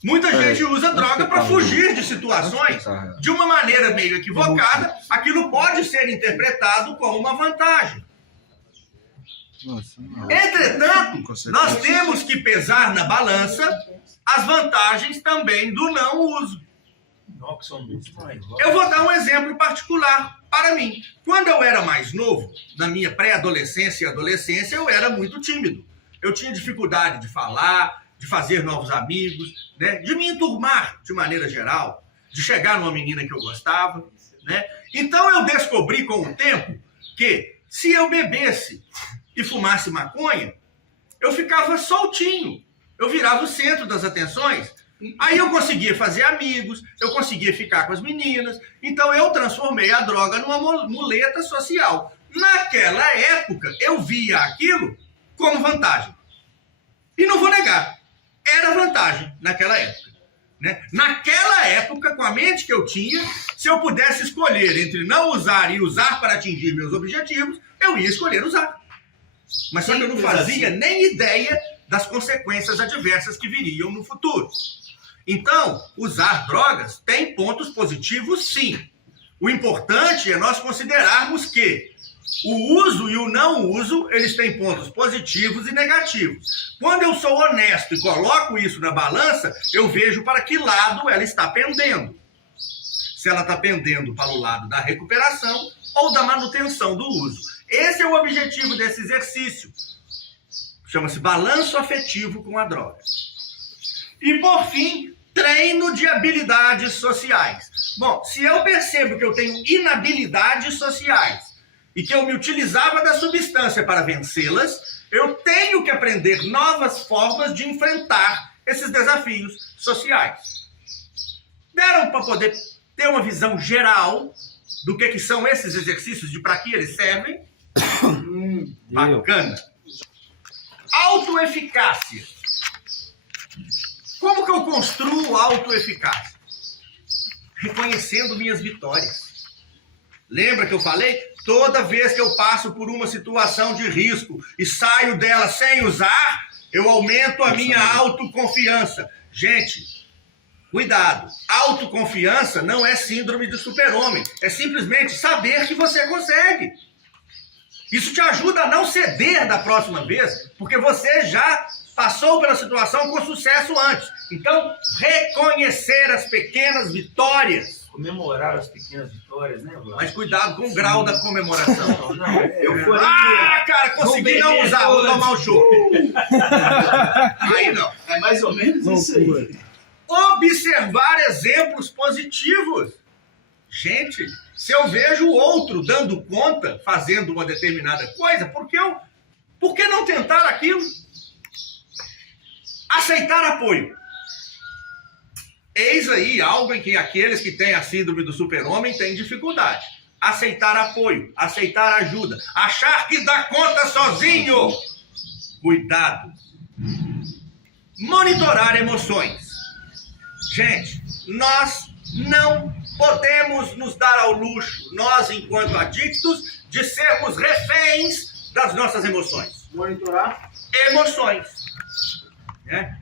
Muita gente usa droga para fugir de situações. De uma maneira meio equivocada, aquilo pode ser interpretado como uma vantagem. Nossa, não. Entretanto, nós temos que pesar na balança as vantagens também do não uso. Eu vou dar um exemplo particular para mim. Quando eu era mais novo, na minha pré-adolescência e adolescência, eu era muito tímido. eu tinha dificuldade de falar, de fazer novos amigos, né? De me enturmar de maneira geral, de chegar numa menina que eu gostava, né? Então eu descobri com o tempo que se eu bebesse e fumasse maconha, eu ficava soltinho, eu virava o centro das atenções. Aí eu conseguia fazer amigos, eu conseguia ficar com as meninas, então eu transformei a droga numa muleta social. Naquela época, eu via aquilo como vantagem. E não vou negar, era vantagem naquela época. Né? Naquela época, com a mente que eu tinha, se eu pudesse escolher entre não usar e usar para atingir meus objetivos, eu ia escolher usar. Mas só que eu não fazia nem ideia das consequências adversas que viriam no futuro. Então, usar drogas tem pontos positivos, sim. O importante é nós considerarmos que o uso e o não uso, eles têm pontos positivos e negativos. Quando eu sou honesto e coloco isso na balança, eu vejo para que lado ela está pendendo. Se ela está pendendo para o lado da recuperação ou da manutenção do uso. Esse é o objetivo desse exercício. Chama-se balanço afetivo com a droga. E, por fim, treino de habilidades sociais. Bom, se eu percebo que eu tenho inabilidades sociais e que eu me utilizava da substância para vencê-las, eu tenho que aprender novas formas de enfrentar esses desafios sociais. Deram para poder ter uma visão geral do que são esses exercícios, de para que eles servem? Bacana. Autoeficácia. Como que eu construo autoeficácia? Reconhecendo minhas vitórias. Lembra que eu falei? Toda vez que eu passo por uma situação de risco e saio dela sem usar, eu aumento a minha autoconfiança. Gente, cuidado. Autoconfiança não é síndrome de super-homem. É simplesmente saber que você consegue. Isso te ajuda a não ceder da próxima vez, porque você já passou pela situação com sucesso antes. Então, reconhecer as pequenas vitórias. Comemorar as pequenas vitórias, né, Vlad? Mas cuidado com o grau da comemoração. Euforia. Cara, consegui não usar, vou tomar o chopp. Aí não. É mais ou menos isso aí. Observar exemplos positivos. Gente, se eu vejo o outro dando conta, fazendo uma determinada coisa, por que não tentar aquilo? Aceitar apoio. Eis aí algo em que aqueles que têm a síndrome do super-homem têm dificuldade. Aceitar apoio, aceitar ajuda, achar que dá conta sozinho. Cuidado. Monitorar emoções. Gente, nós não podemos nos dar ao luxo, nós enquanto adictos, de sermos reféns das nossas emoções. Monitorar. Emoções. Né?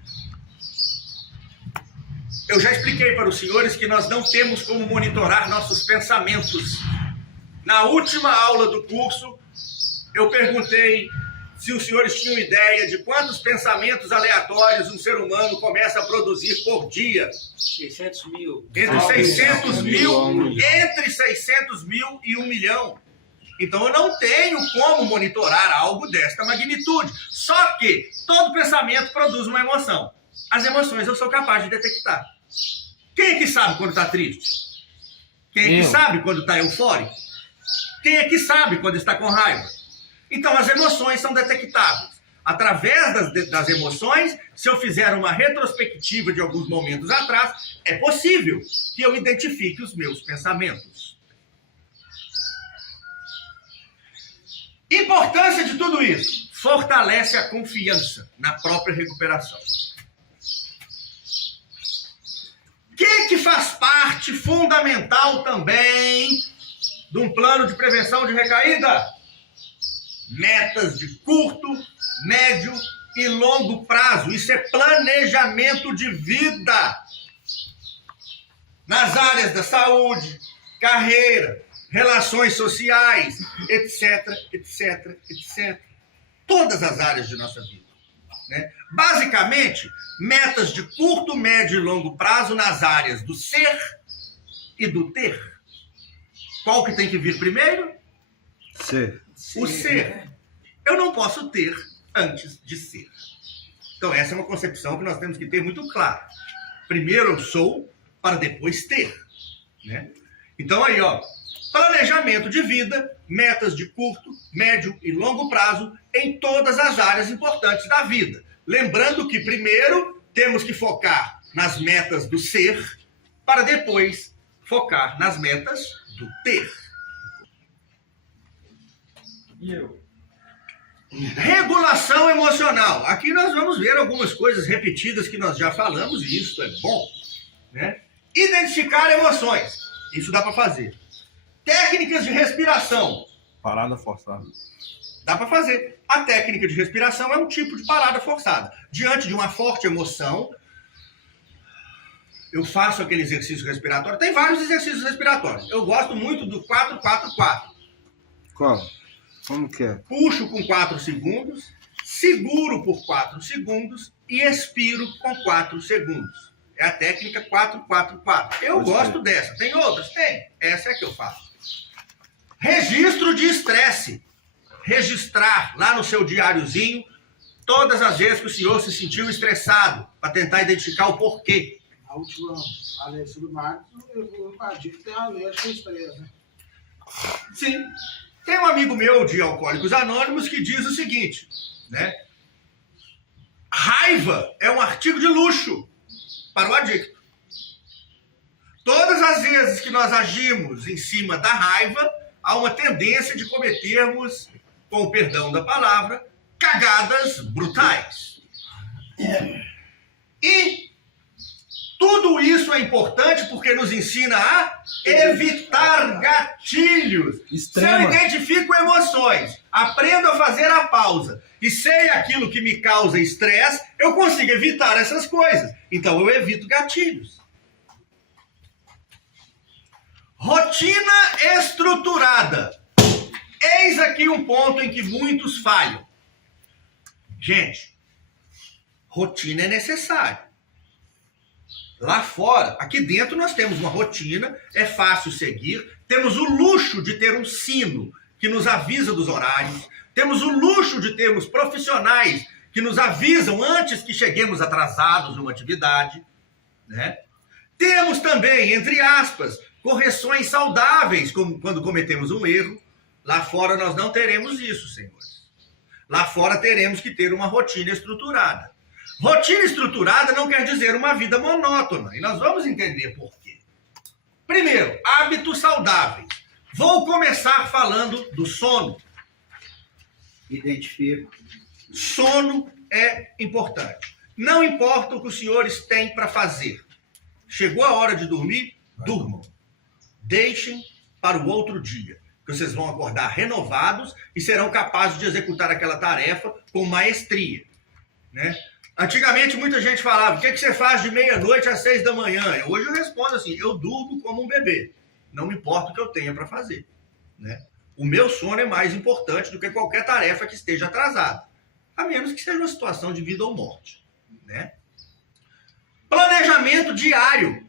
Eu já expliquei para os senhores que nós não temos como monitorar nossos pensamentos. Na última aula do curso, eu perguntei se os senhores tinham ideia de quantos pensamentos aleatórios um ser humano começa a produzir por dia. 600 mil. Entre 600 mil e 1 milhão. Então eu não tenho como monitorar algo desta magnitude. Só que todo pensamento produz uma emoção. As emoções eu sou capaz de detectar. Quem é que sabe quando está triste? Quem é que sabe quando está eufórico? Quem é que sabe quando está com raiva? Então as emoções são detectáveis. Através das emoções, se eu fizer uma retrospectiva de alguns momentos atrás, é possível que eu identifique os meus pensamentos. Importância de tudo isso. Fortalece a confiança na própria recuperação. O que faz parte fundamental também de um plano de prevenção de recaída? Metas de curto, médio e longo prazo. Isso é planejamento de vida. Nas áreas da saúde, carreira, relações sociais, etc, etc, etc. Todas as áreas de nossa vida. Né? Basicamente, metas de curto, médio e longo prazo nas áreas do ser e do ter. Qual que tem que vir primeiro? Ser. O ser. Eu não posso ter antes de ser. Então essa é uma concepção que nós temos que ter muito clara. Primeiro eu sou, para depois ter, né? Então aí, ó, planejamento de vida, metas de curto, médio e longo prazo em todas as áreas importantes da vida. Lembrando que primeiro temos que focar nas metas do ser, para depois focar nas metas do ter. E eu? Regulação emocional. Aqui nós vamos ver algumas coisas repetidas que nós já falamos, e isso é bom, né? Identificar emoções. Isso dá para fazer. Técnicas de respiração. Parada forçada. Dá para fazer. A técnica de respiração é um tipo de parada forçada. Diante de uma forte emoção, eu faço aquele exercício respiratório. Tem vários exercícios respiratórios. Eu gosto muito do 4-4-4. Qual? Como que é? Puxo com 4 segundos, seguro por 4 segundos e expiro com 4 segundos. É a técnica 4-4-4. Eu gosto dessa. Tem outras? Tem. Essa é que eu faço. Registro de estresse. Registrar lá no seu diáriozinho todas as vezes que o senhor se sentiu estressado, para tentar identificar o porquê. A última palestra do Marcos, eu imagino que tem a ver com estresse, né? Sim. Tem um amigo meu de Alcoólicos Anônimos que diz o seguinte, né? Raiva é um artigo de luxo para o adicto. Todas as vezes que nós agimos em cima da raiva, há uma tendência de cometermos, com o perdão da palavra, cagadas brutais. E tudo isso é importante porque nos ensina a evitar gatilhos. Extrema. Se eu identifico emoções, aprendo a fazer a pausa e sei aquilo que me causa estresse, eu consigo evitar essas coisas. Então eu evito gatilhos. Rotina estruturada. Eis aqui um ponto em que muitos falham. Gente, rotina é necessária. Lá fora, aqui dentro nós temos uma rotina, é fácil seguir, temos o luxo de ter um sino que nos avisa dos horários, temos o luxo de termos profissionais que nos avisam antes que cheguemos atrasados numa atividade, né? Temos também, entre aspas, correções saudáveis, como quando cometemos um erro. Lá fora nós não teremos isso, senhores. Lá fora teremos que ter uma rotina estruturada. Rotina estruturada não quer dizer uma vida monótona, e nós vamos entender por quê. Primeiro, hábitos saudáveis. Vou começar falando do sono. Identifico. Sono é importante. Não importa o que os senhores têm para fazer. Chegou a hora de dormir? Durmam. Deixem para o outro dia, que vocês vão acordar renovados e serão capazes de executar aquela tarefa com maestria, né? Antigamente muita gente falava, o que você faz de meia-noite às 6 da manhã? Hoje eu respondo assim, eu durmo como um bebê. Não me importa o que eu tenha para fazer, né? O meu sono é mais importante do que qualquer tarefa que esteja atrasada, a menos que seja uma situação de vida ou morte, né? Planejamento diário.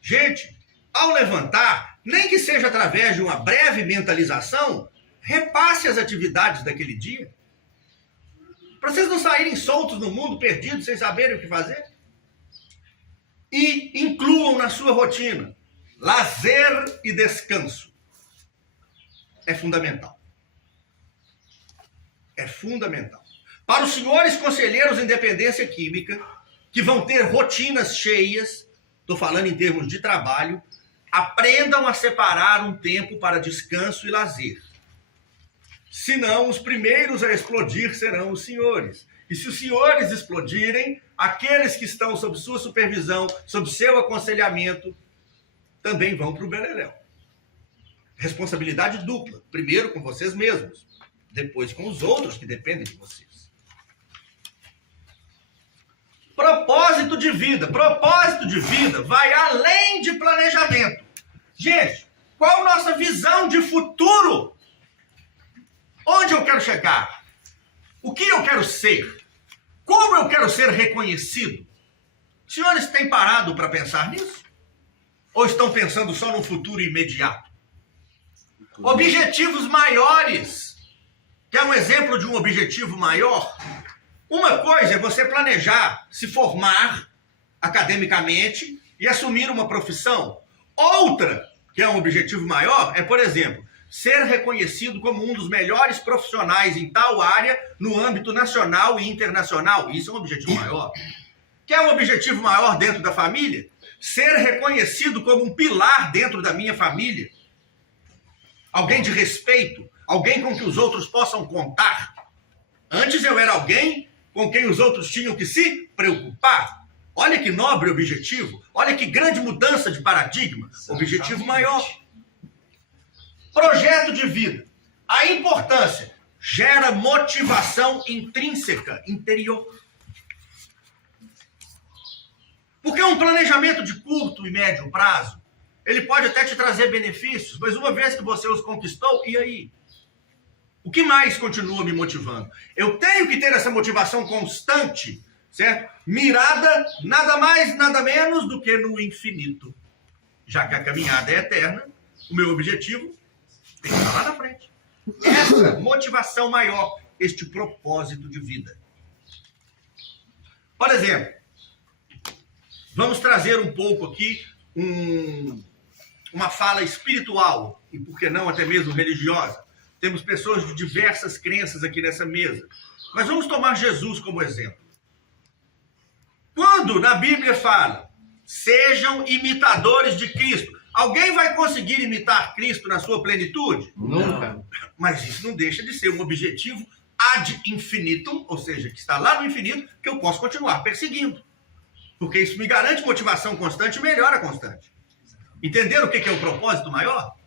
Gente, ao levantar, nem que seja através de uma breve mentalização, repasse as atividades daquele dia. Para vocês não saírem soltos no mundo, perdidos, sem saberem o que fazer. E incluam na sua rotina lazer e descanso. É fundamental. É fundamental. Para os senhores conselheiros em dependência química, que vão ter rotinas cheias, estou falando em termos de trabalho, aprendam a separar um tempo para descanso e lazer. Senão, os primeiros a explodir serão os senhores. E se os senhores explodirem, aqueles que estão sob sua supervisão, sob seu aconselhamento, também vão para o beleléu. Responsabilidade dupla. Primeiro com vocês mesmos, depois com os outros que dependem de vocês. Propósito de vida. Propósito de vida vai além de planejamento. Gente, qual a nossa visão de futuro? Onde eu quero chegar? O que eu quero ser? Como eu quero ser reconhecido? Os senhores têm parado para pensar nisso? Ou estão pensando só no futuro imediato? Objetivos maiores. Quer um exemplo de um objetivo maior? Uma coisa é você planejar se formar academicamente e assumir uma profissão. Outra, que é um objetivo maior, é, por exemplo, ser reconhecido como um dos melhores profissionais em tal área no âmbito nacional e internacional. Isso é um objetivo maior. Quer um objetivo maior dentro da família? Ser reconhecido como um pilar dentro da minha família. Alguém de respeito, alguém com que os outros possam contar. Antes eu era alguém com quem os outros tinham que se preocupar. Olha que nobre objetivo, olha que grande mudança de paradigma. Objetivo maior. Projeto de vida. A importância gera motivação intrínseca, interior. Porque um planejamento de curto e médio prazo, ele pode até te trazer benefícios, mas uma vez que você os conquistou, e aí? O que mais continua me motivando? Eu tenho que ter essa motivação constante, certo? Mirada nada mais, nada menos do que no infinito. Já que a caminhada é eterna, o meu objetivo tem que estar lá na frente. Essa motivação maior, este propósito de vida. Por exemplo, vamos trazer um pouco aqui uma fala espiritual, e por que não até mesmo religiosa. Temos pessoas de diversas crenças aqui nessa mesa. Mas vamos tomar Jesus como exemplo. Quando na Bíblia fala, sejam imitadores de Cristo, alguém vai conseguir imitar Cristo na sua plenitude? Nunca. Mas isso não deixa de ser um objetivo ad infinitum, ou seja, que está lá no infinito, que eu posso continuar perseguindo. Porque isso me garante motivação constante e melhora constante. Entenderam o que é o propósito maior?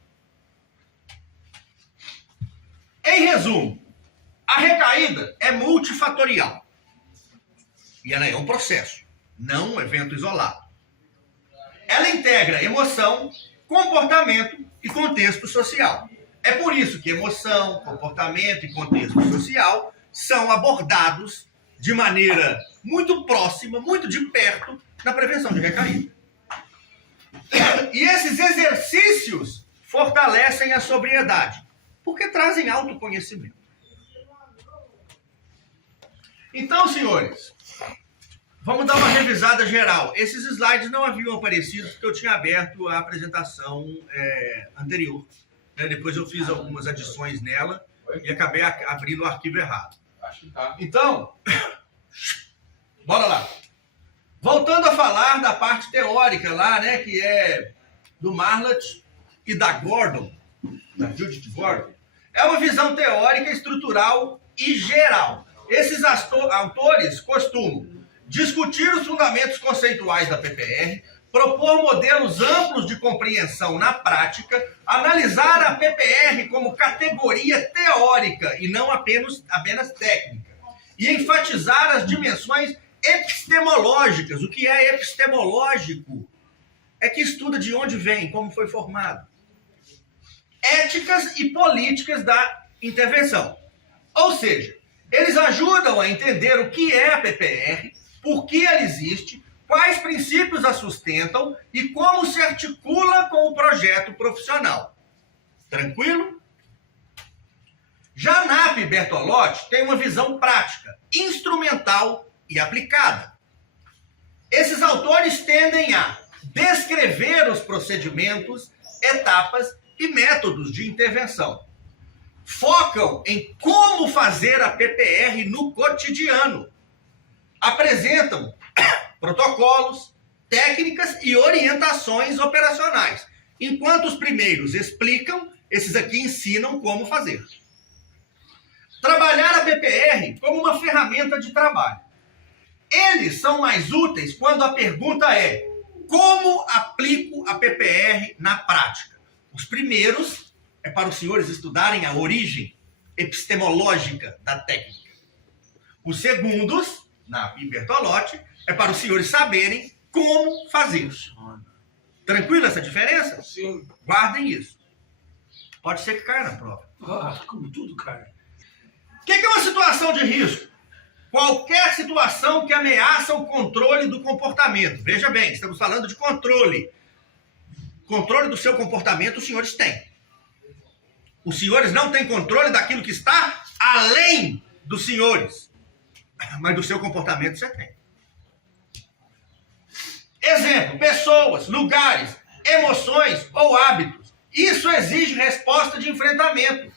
Em resumo, a recaída é multifatorial. E ela é um processo, não um evento isolado. Ela integra emoção, comportamento e contexto social. É por isso que emoção, comportamento e contexto social são abordados de maneira muito próxima, muito de perto, na prevenção de recaída. E esses exercícios fortalecem a sobriedade, porque trazem autoconhecimento. Então, senhores, vamos dar uma revisada geral. Esses slides não haviam aparecido porque eu tinha aberto a apresentação anterior. Depois eu fiz algumas adições nela e acabei abrindo o arquivo errado. Então, bora lá. Voltando a falar da parte teórica lá, né, que é do Marlatt e da Gordon, da Judith Gordon, é uma visão teórica, estrutural e geral. Esses autores costumam discutir os fundamentos conceituais da PPR, propor modelos amplos de compreensão na prática, analisar a PPR como categoria teórica e não apenas técnica, e enfatizar as dimensões epistemológicas. O que é epistemológico? É que estuda de onde vem, como foi formado. Éticas e políticas da intervenção. Ou seja, eles ajudam a entender o que é a PPR, por que ela existe, quais princípios a sustentam e como se articula com o projeto profissional. Tranquilo? Já Knapp e Bertolotti têm uma visão prática, instrumental e aplicada. Esses autores tendem a descrever os procedimentos, etapas e métodos de intervenção. Focam em como fazer a PPR no cotidiano. Apresentam protocolos, técnicas e orientações operacionais. Enquanto os primeiros explicam, esses aqui ensinam como fazer. Trabalhar a PPR como uma ferramenta de trabalho. Eles são mais úteis quando a pergunta é: como aplico a PPR na prática? Os primeiros é para os senhores estudarem a origem epistemológica da técnica. Os segundos, Knapp e Bertolotti, é para os senhores saberem como fazer. Tranquilo essa diferença? Sim. Guardem isso. Pode ser que caia na prova. Como tudo, cara. O que é uma situação de risco? Qualquer situação que ameaça o controle do comportamento. Veja bem, estamos falando de controle. Controle do seu comportamento os senhores têm. Os senhores não têm controle daquilo que está além dos senhores, mas do seu comportamento você tem. Exemplo, pessoas, lugares, emoções ou hábitos. Isso exige resposta de enfrentamento.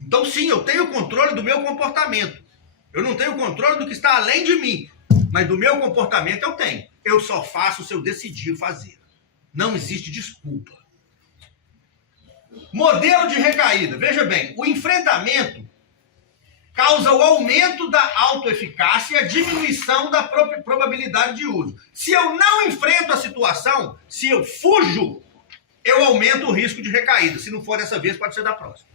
Então, sim, eu tenho controle do meu comportamento. Eu não tenho controle do que está além de mim, mas do meu comportamento eu tenho. Eu só faço se eu decidir fazer. Não existe desculpa. Modelo de recaída. Veja bem, o enfrentamento causa o aumento da autoeficácia e a diminuição da probabilidade de uso. Se eu não enfrento a situação, se eu fujo, eu aumento o risco de recaída. Se não for dessa vez, pode ser da próxima.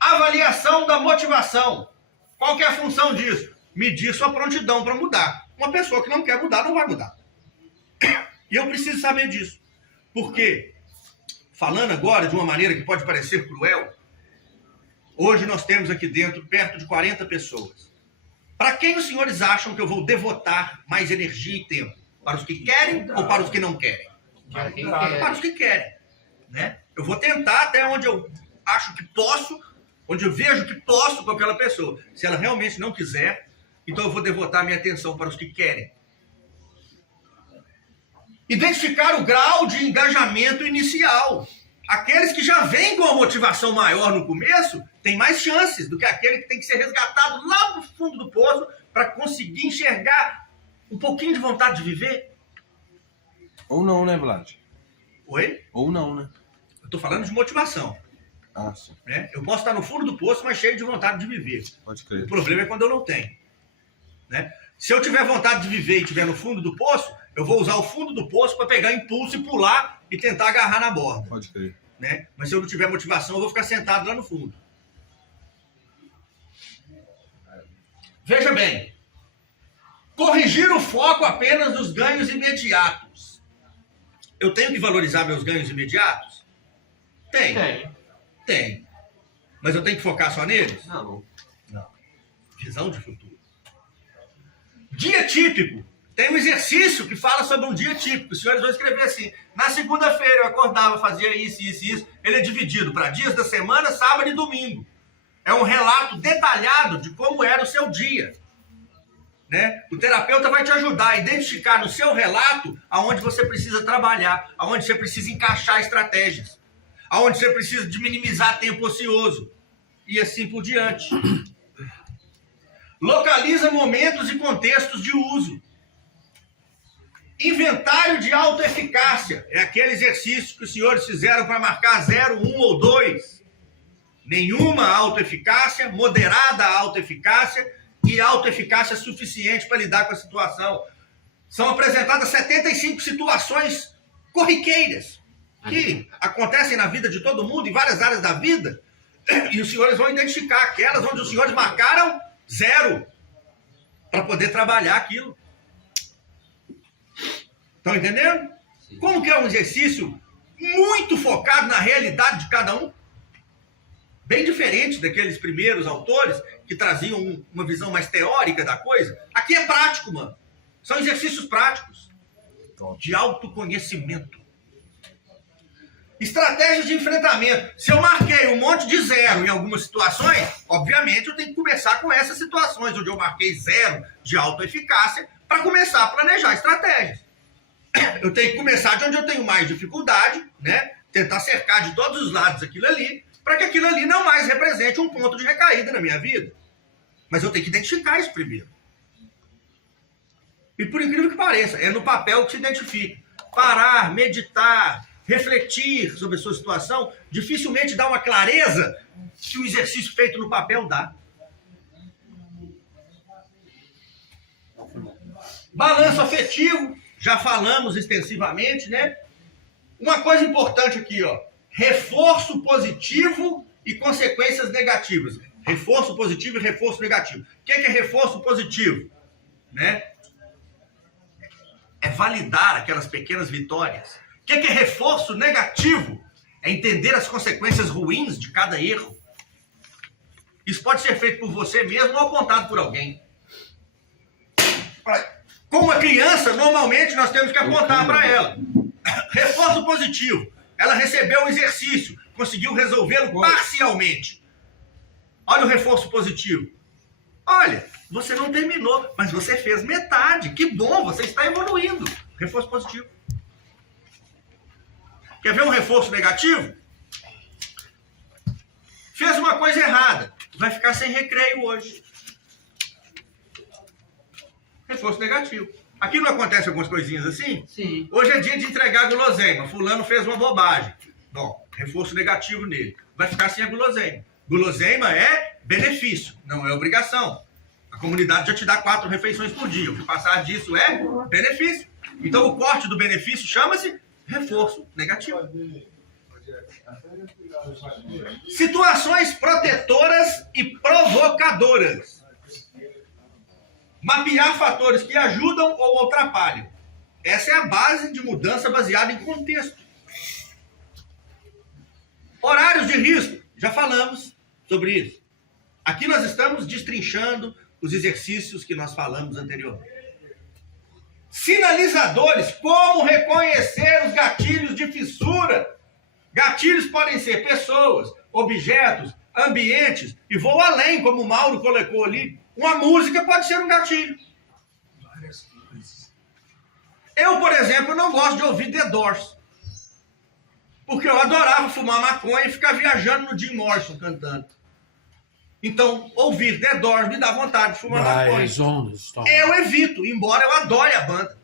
Avaliação da motivação. Qual que é a função disso? Medir sua prontidão para mudar. Uma pessoa que não quer mudar, não vai mudar. E eu preciso saber disso. Porque, falando agora de uma maneira que pode parecer cruel, hoje nós temos aqui dentro perto de 40 pessoas. Para quem os senhores acham que eu vou devotar mais energia e tempo? Para os que querem ou para os que não querem? Para os que querem. Né? Eu vou tentar até onde eu acho que posso, onde eu vejo que posso com aquela pessoa. Se ela realmente não quiser, então eu vou devotar minha atenção para os que querem. Identificar o grau de engajamento inicial. Aqueles que já vêm com a motivação maior no começo têm mais chances do que aquele que tem que ser resgatado lá no fundo do poço para conseguir enxergar um pouquinho de vontade de viver. Ou não, né, Vlad? Oi? Ou não, né? Eu estou falando de motivação. Ah, sim. Né? Eu posso estar no fundo do poço, mas cheio de vontade de viver. Pode crer. O problema é quando eu não tenho. Né? Se eu tiver vontade de viver e estiver no fundo do poço, eu vou usar o fundo do poço para pegar impulso e pular e tentar agarrar na borda. Pode crer. Né? Mas se eu não tiver motivação, eu vou ficar sentado lá no fundo. Veja bem. Corrigir o foco apenas nos ganhos imediatos. Eu tenho que valorizar meus ganhos imediatos? Tem. Mas eu tenho que focar só neles? Não. Visão de futuro. Dia típico. Tem um exercício que fala sobre um dia típico. Os senhores vão escrever assim. Na segunda-feira eu acordava, fazia isso. Ele é dividido para dias da semana, sábado e domingo. É um relato detalhado de como era o seu dia. Né? O terapeuta vai te ajudar a identificar no seu relato aonde você precisa trabalhar, aonde você precisa encaixar estratégias, aonde você precisa de minimizar tempo ocioso e assim por diante. Localiza momentos e contextos de uso. Inventário de autoeficácia. É aquele exercício que os senhores fizeram para marcar 0, 1 ou 2. Nenhuma autoeficácia, moderada autoeficácia e autoeficácia suficiente para lidar com a situação. São apresentadas 75 situações corriqueiras que acontecem na vida de todo mundo, em várias áreas da vida, e os senhores vão identificar aquelas onde os senhores marcaram 0 para poder trabalhar aquilo. Estão entendendo? Sim. Como que é um exercício muito focado na realidade de cada um? Bem diferente daqueles primeiros autores que traziam uma visão mais teórica da coisa. Aqui é prático, mano. São exercícios práticos. De autoconhecimento. Estratégias de enfrentamento. Se eu marquei um monte de 0 em algumas situações, obviamente eu tenho que começar com essas situações onde eu marquei 0 de autoeficácia para começar a planejar estratégias. Eu tenho que começar de onde eu tenho mais dificuldade, né? Tentar cercar de todos os lados aquilo ali, para que aquilo ali não mais represente um ponto de recaída na minha vida. Mas eu tenho que identificar isso primeiro. E por incrível que pareça, é no papel que se identifica. Parar, meditar, refletir sobre a sua situação, dificilmente dá uma clareza que o exercício feito no papel dá. Balanço afetivo, já falamos extensivamente, né? Uma coisa importante aqui, ó. Reforço positivo e consequências negativas. Reforço positivo e reforço negativo. O que é reforço positivo? Né? É validar aquelas pequenas vitórias. O que é reforço negativo? É entender as consequências ruins de cada erro. Isso pode ser feito por você mesmo ou apontado por alguém. Com uma criança, normalmente nós temos que apontar para ela. Reforço positivo. Ela recebeu um exercício. conseguiu resolvê-lo parcialmente. Olha o reforço positivo. Olha, você não terminou, mas você fez metade. Que bom, você está evoluindo. Reforço positivo. Quer ver um reforço negativo? Fez uma coisa errada. Vai ficar sem recreio hoje. Reforço negativo. Aqui não acontece algumas coisinhas assim? Sim. Hoje é dia de entregar guloseima. Fulano fez uma bobagem. Bom, reforço negativo nele. Vai ficar sem a guloseima. Guloseima é benefício, não é obrigação. A comunidade já te dá 4 refeições por dia. O que passar disso é benefício. Então o corte do benefício chama-se reforço negativo. Situações protetoras e provocadoras. Mapear fatores que ajudam ou atrapalham. Essa é a base de mudança baseada em contexto. Horários de risco. Já falamos sobre isso. Aqui nós estamos destrinchando os exercícios que nós falamos anteriormente. Sinalizadores. Como reconhecer os gatilhos de fissura. Gatilhos podem ser pessoas, objetos, ambientes. E vou além, como o Mauro colocou ali. Uma música pode ser um gatilho. Eu, por exemplo, não gosto de ouvir The Doors. Porque eu adorava fumar maconha e ficar viajando no Jim Morrison cantando. Então, ouvir The Doors me dá vontade de fumar maconha. Eu evito, embora eu adore a banda.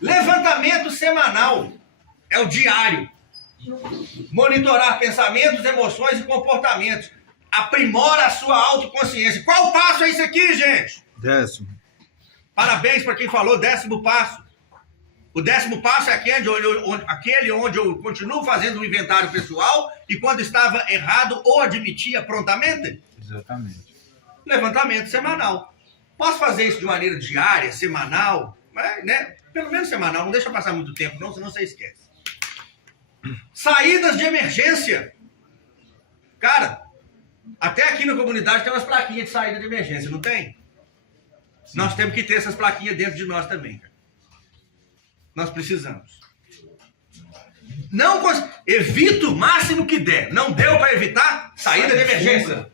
Levantamento semanal. É o diário. Monitorar pensamentos, emoções e comportamentos. Aprimora a sua autoconsciência. Qual passo é esse aqui, gente? 10º. Parabéns para quem falou 10º passo. O 10º passo é aquele onde eu continuo fazendo um inventário pessoal e quando estava errado ou admitia prontamente. Exatamente. Levantamento semanal. Posso fazer isso de maneira diária, semanal, mas, né? Pelo menos semanal, não deixa passar muito tempo não, senão você esquece. Saídas de emergência. Cara, até aqui na comunidade tem umas plaquinhas de saída de emergência, não tem? Sim. Nós temos que ter essas plaquinhas dentro de nós também, cara. Nós precisamos. Não evita o máximo que der. Não deu para evitar saída de emergência.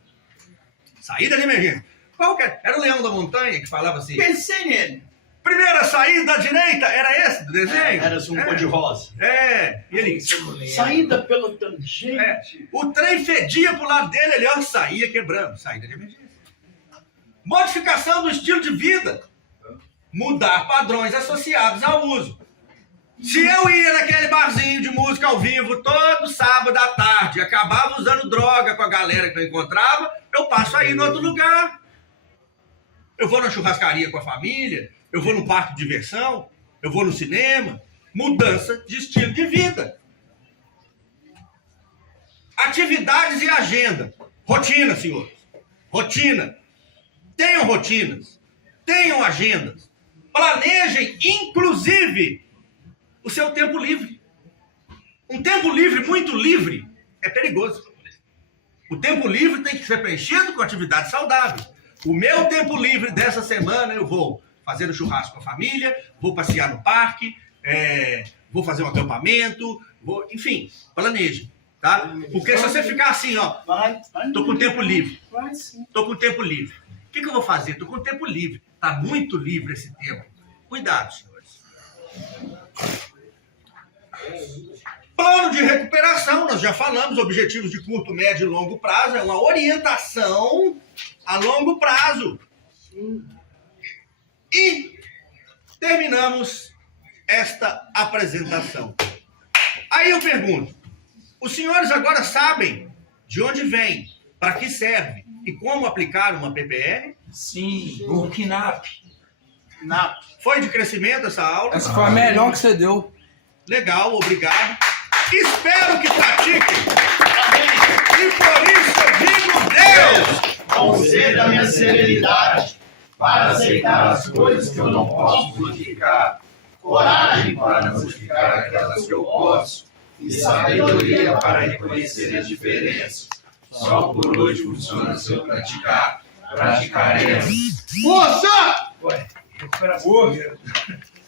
Saída de emergência. Qual que era? Era o Leão da Montanha que falava assim. Pensei nele. Primeira saída da direita, era esse do desenho? Era um cor de rosa. É. E ele... Saída pelo tangente. É. O trem fedia pro lado dele, ele ó, saía quebrando. Saída de emergência. Modificação do estilo de vida. Mudar padrões associados ao uso. Se eu ia naquele barzinho de música ao vivo todo sábado à tarde, acabava usando droga com a galera que eu encontrava, eu passo aí em outro lugar. Eu vou na churrascaria com a família, eu vou no parque de diversão, eu vou no cinema. Mudança de estilo de vida. Atividades e agenda. Rotina, senhores. Rotina. Tenham rotinas. Tenham agendas. Planejem, inclusive, o seu tempo livre. Um tempo livre, muito livre, é perigoso. O tempo livre tem que ser preenchido com atividades saudáveis. O meu tempo livre dessa semana eu vou fazer um churrasco com a família, vou passear no parque, vou fazer um acampamento, enfim, planeje, tá? Porque se você ficar assim, ó, tô com tempo livre, tô com tempo livre. O que eu vou fazer? Tô com tempo livre. Tá muito livre esse tempo. Cuidado, senhores. Plano de recuperação, nós já falamos, objetivos de curto, médio e longo prazo, é uma orientação a longo prazo. E terminamos esta apresentação. Aí eu pergunto, os senhores agora sabem de onde vem, para que serve e como aplicar uma PPR? Sim, o KNAP. Foi de crescimento essa aula? Essa foi a melhor que você deu. Legal, obrigado. Espero que pratiquem. E por isso eu digo Deus. Conceda a minha serenidade para aceitar as coisas que eu não posso modificar, coragem para modificar aquelas que eu posso e sabedoria para reconhecer as diferenças. Só por hoje funciona se eu praticar. Praticaremos. Moça! Ué, recupera boa.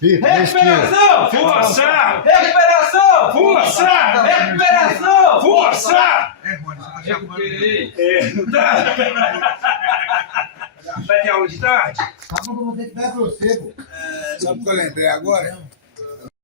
Da esquerda. Recuperação! Força! Recuperação! Força! Recuperação! Força! Rony, você tá chapando. Vai ter aula de tarde? Sabe o que eu vou ter que dar pra você, pô? Sabe o que eu lembrei agora?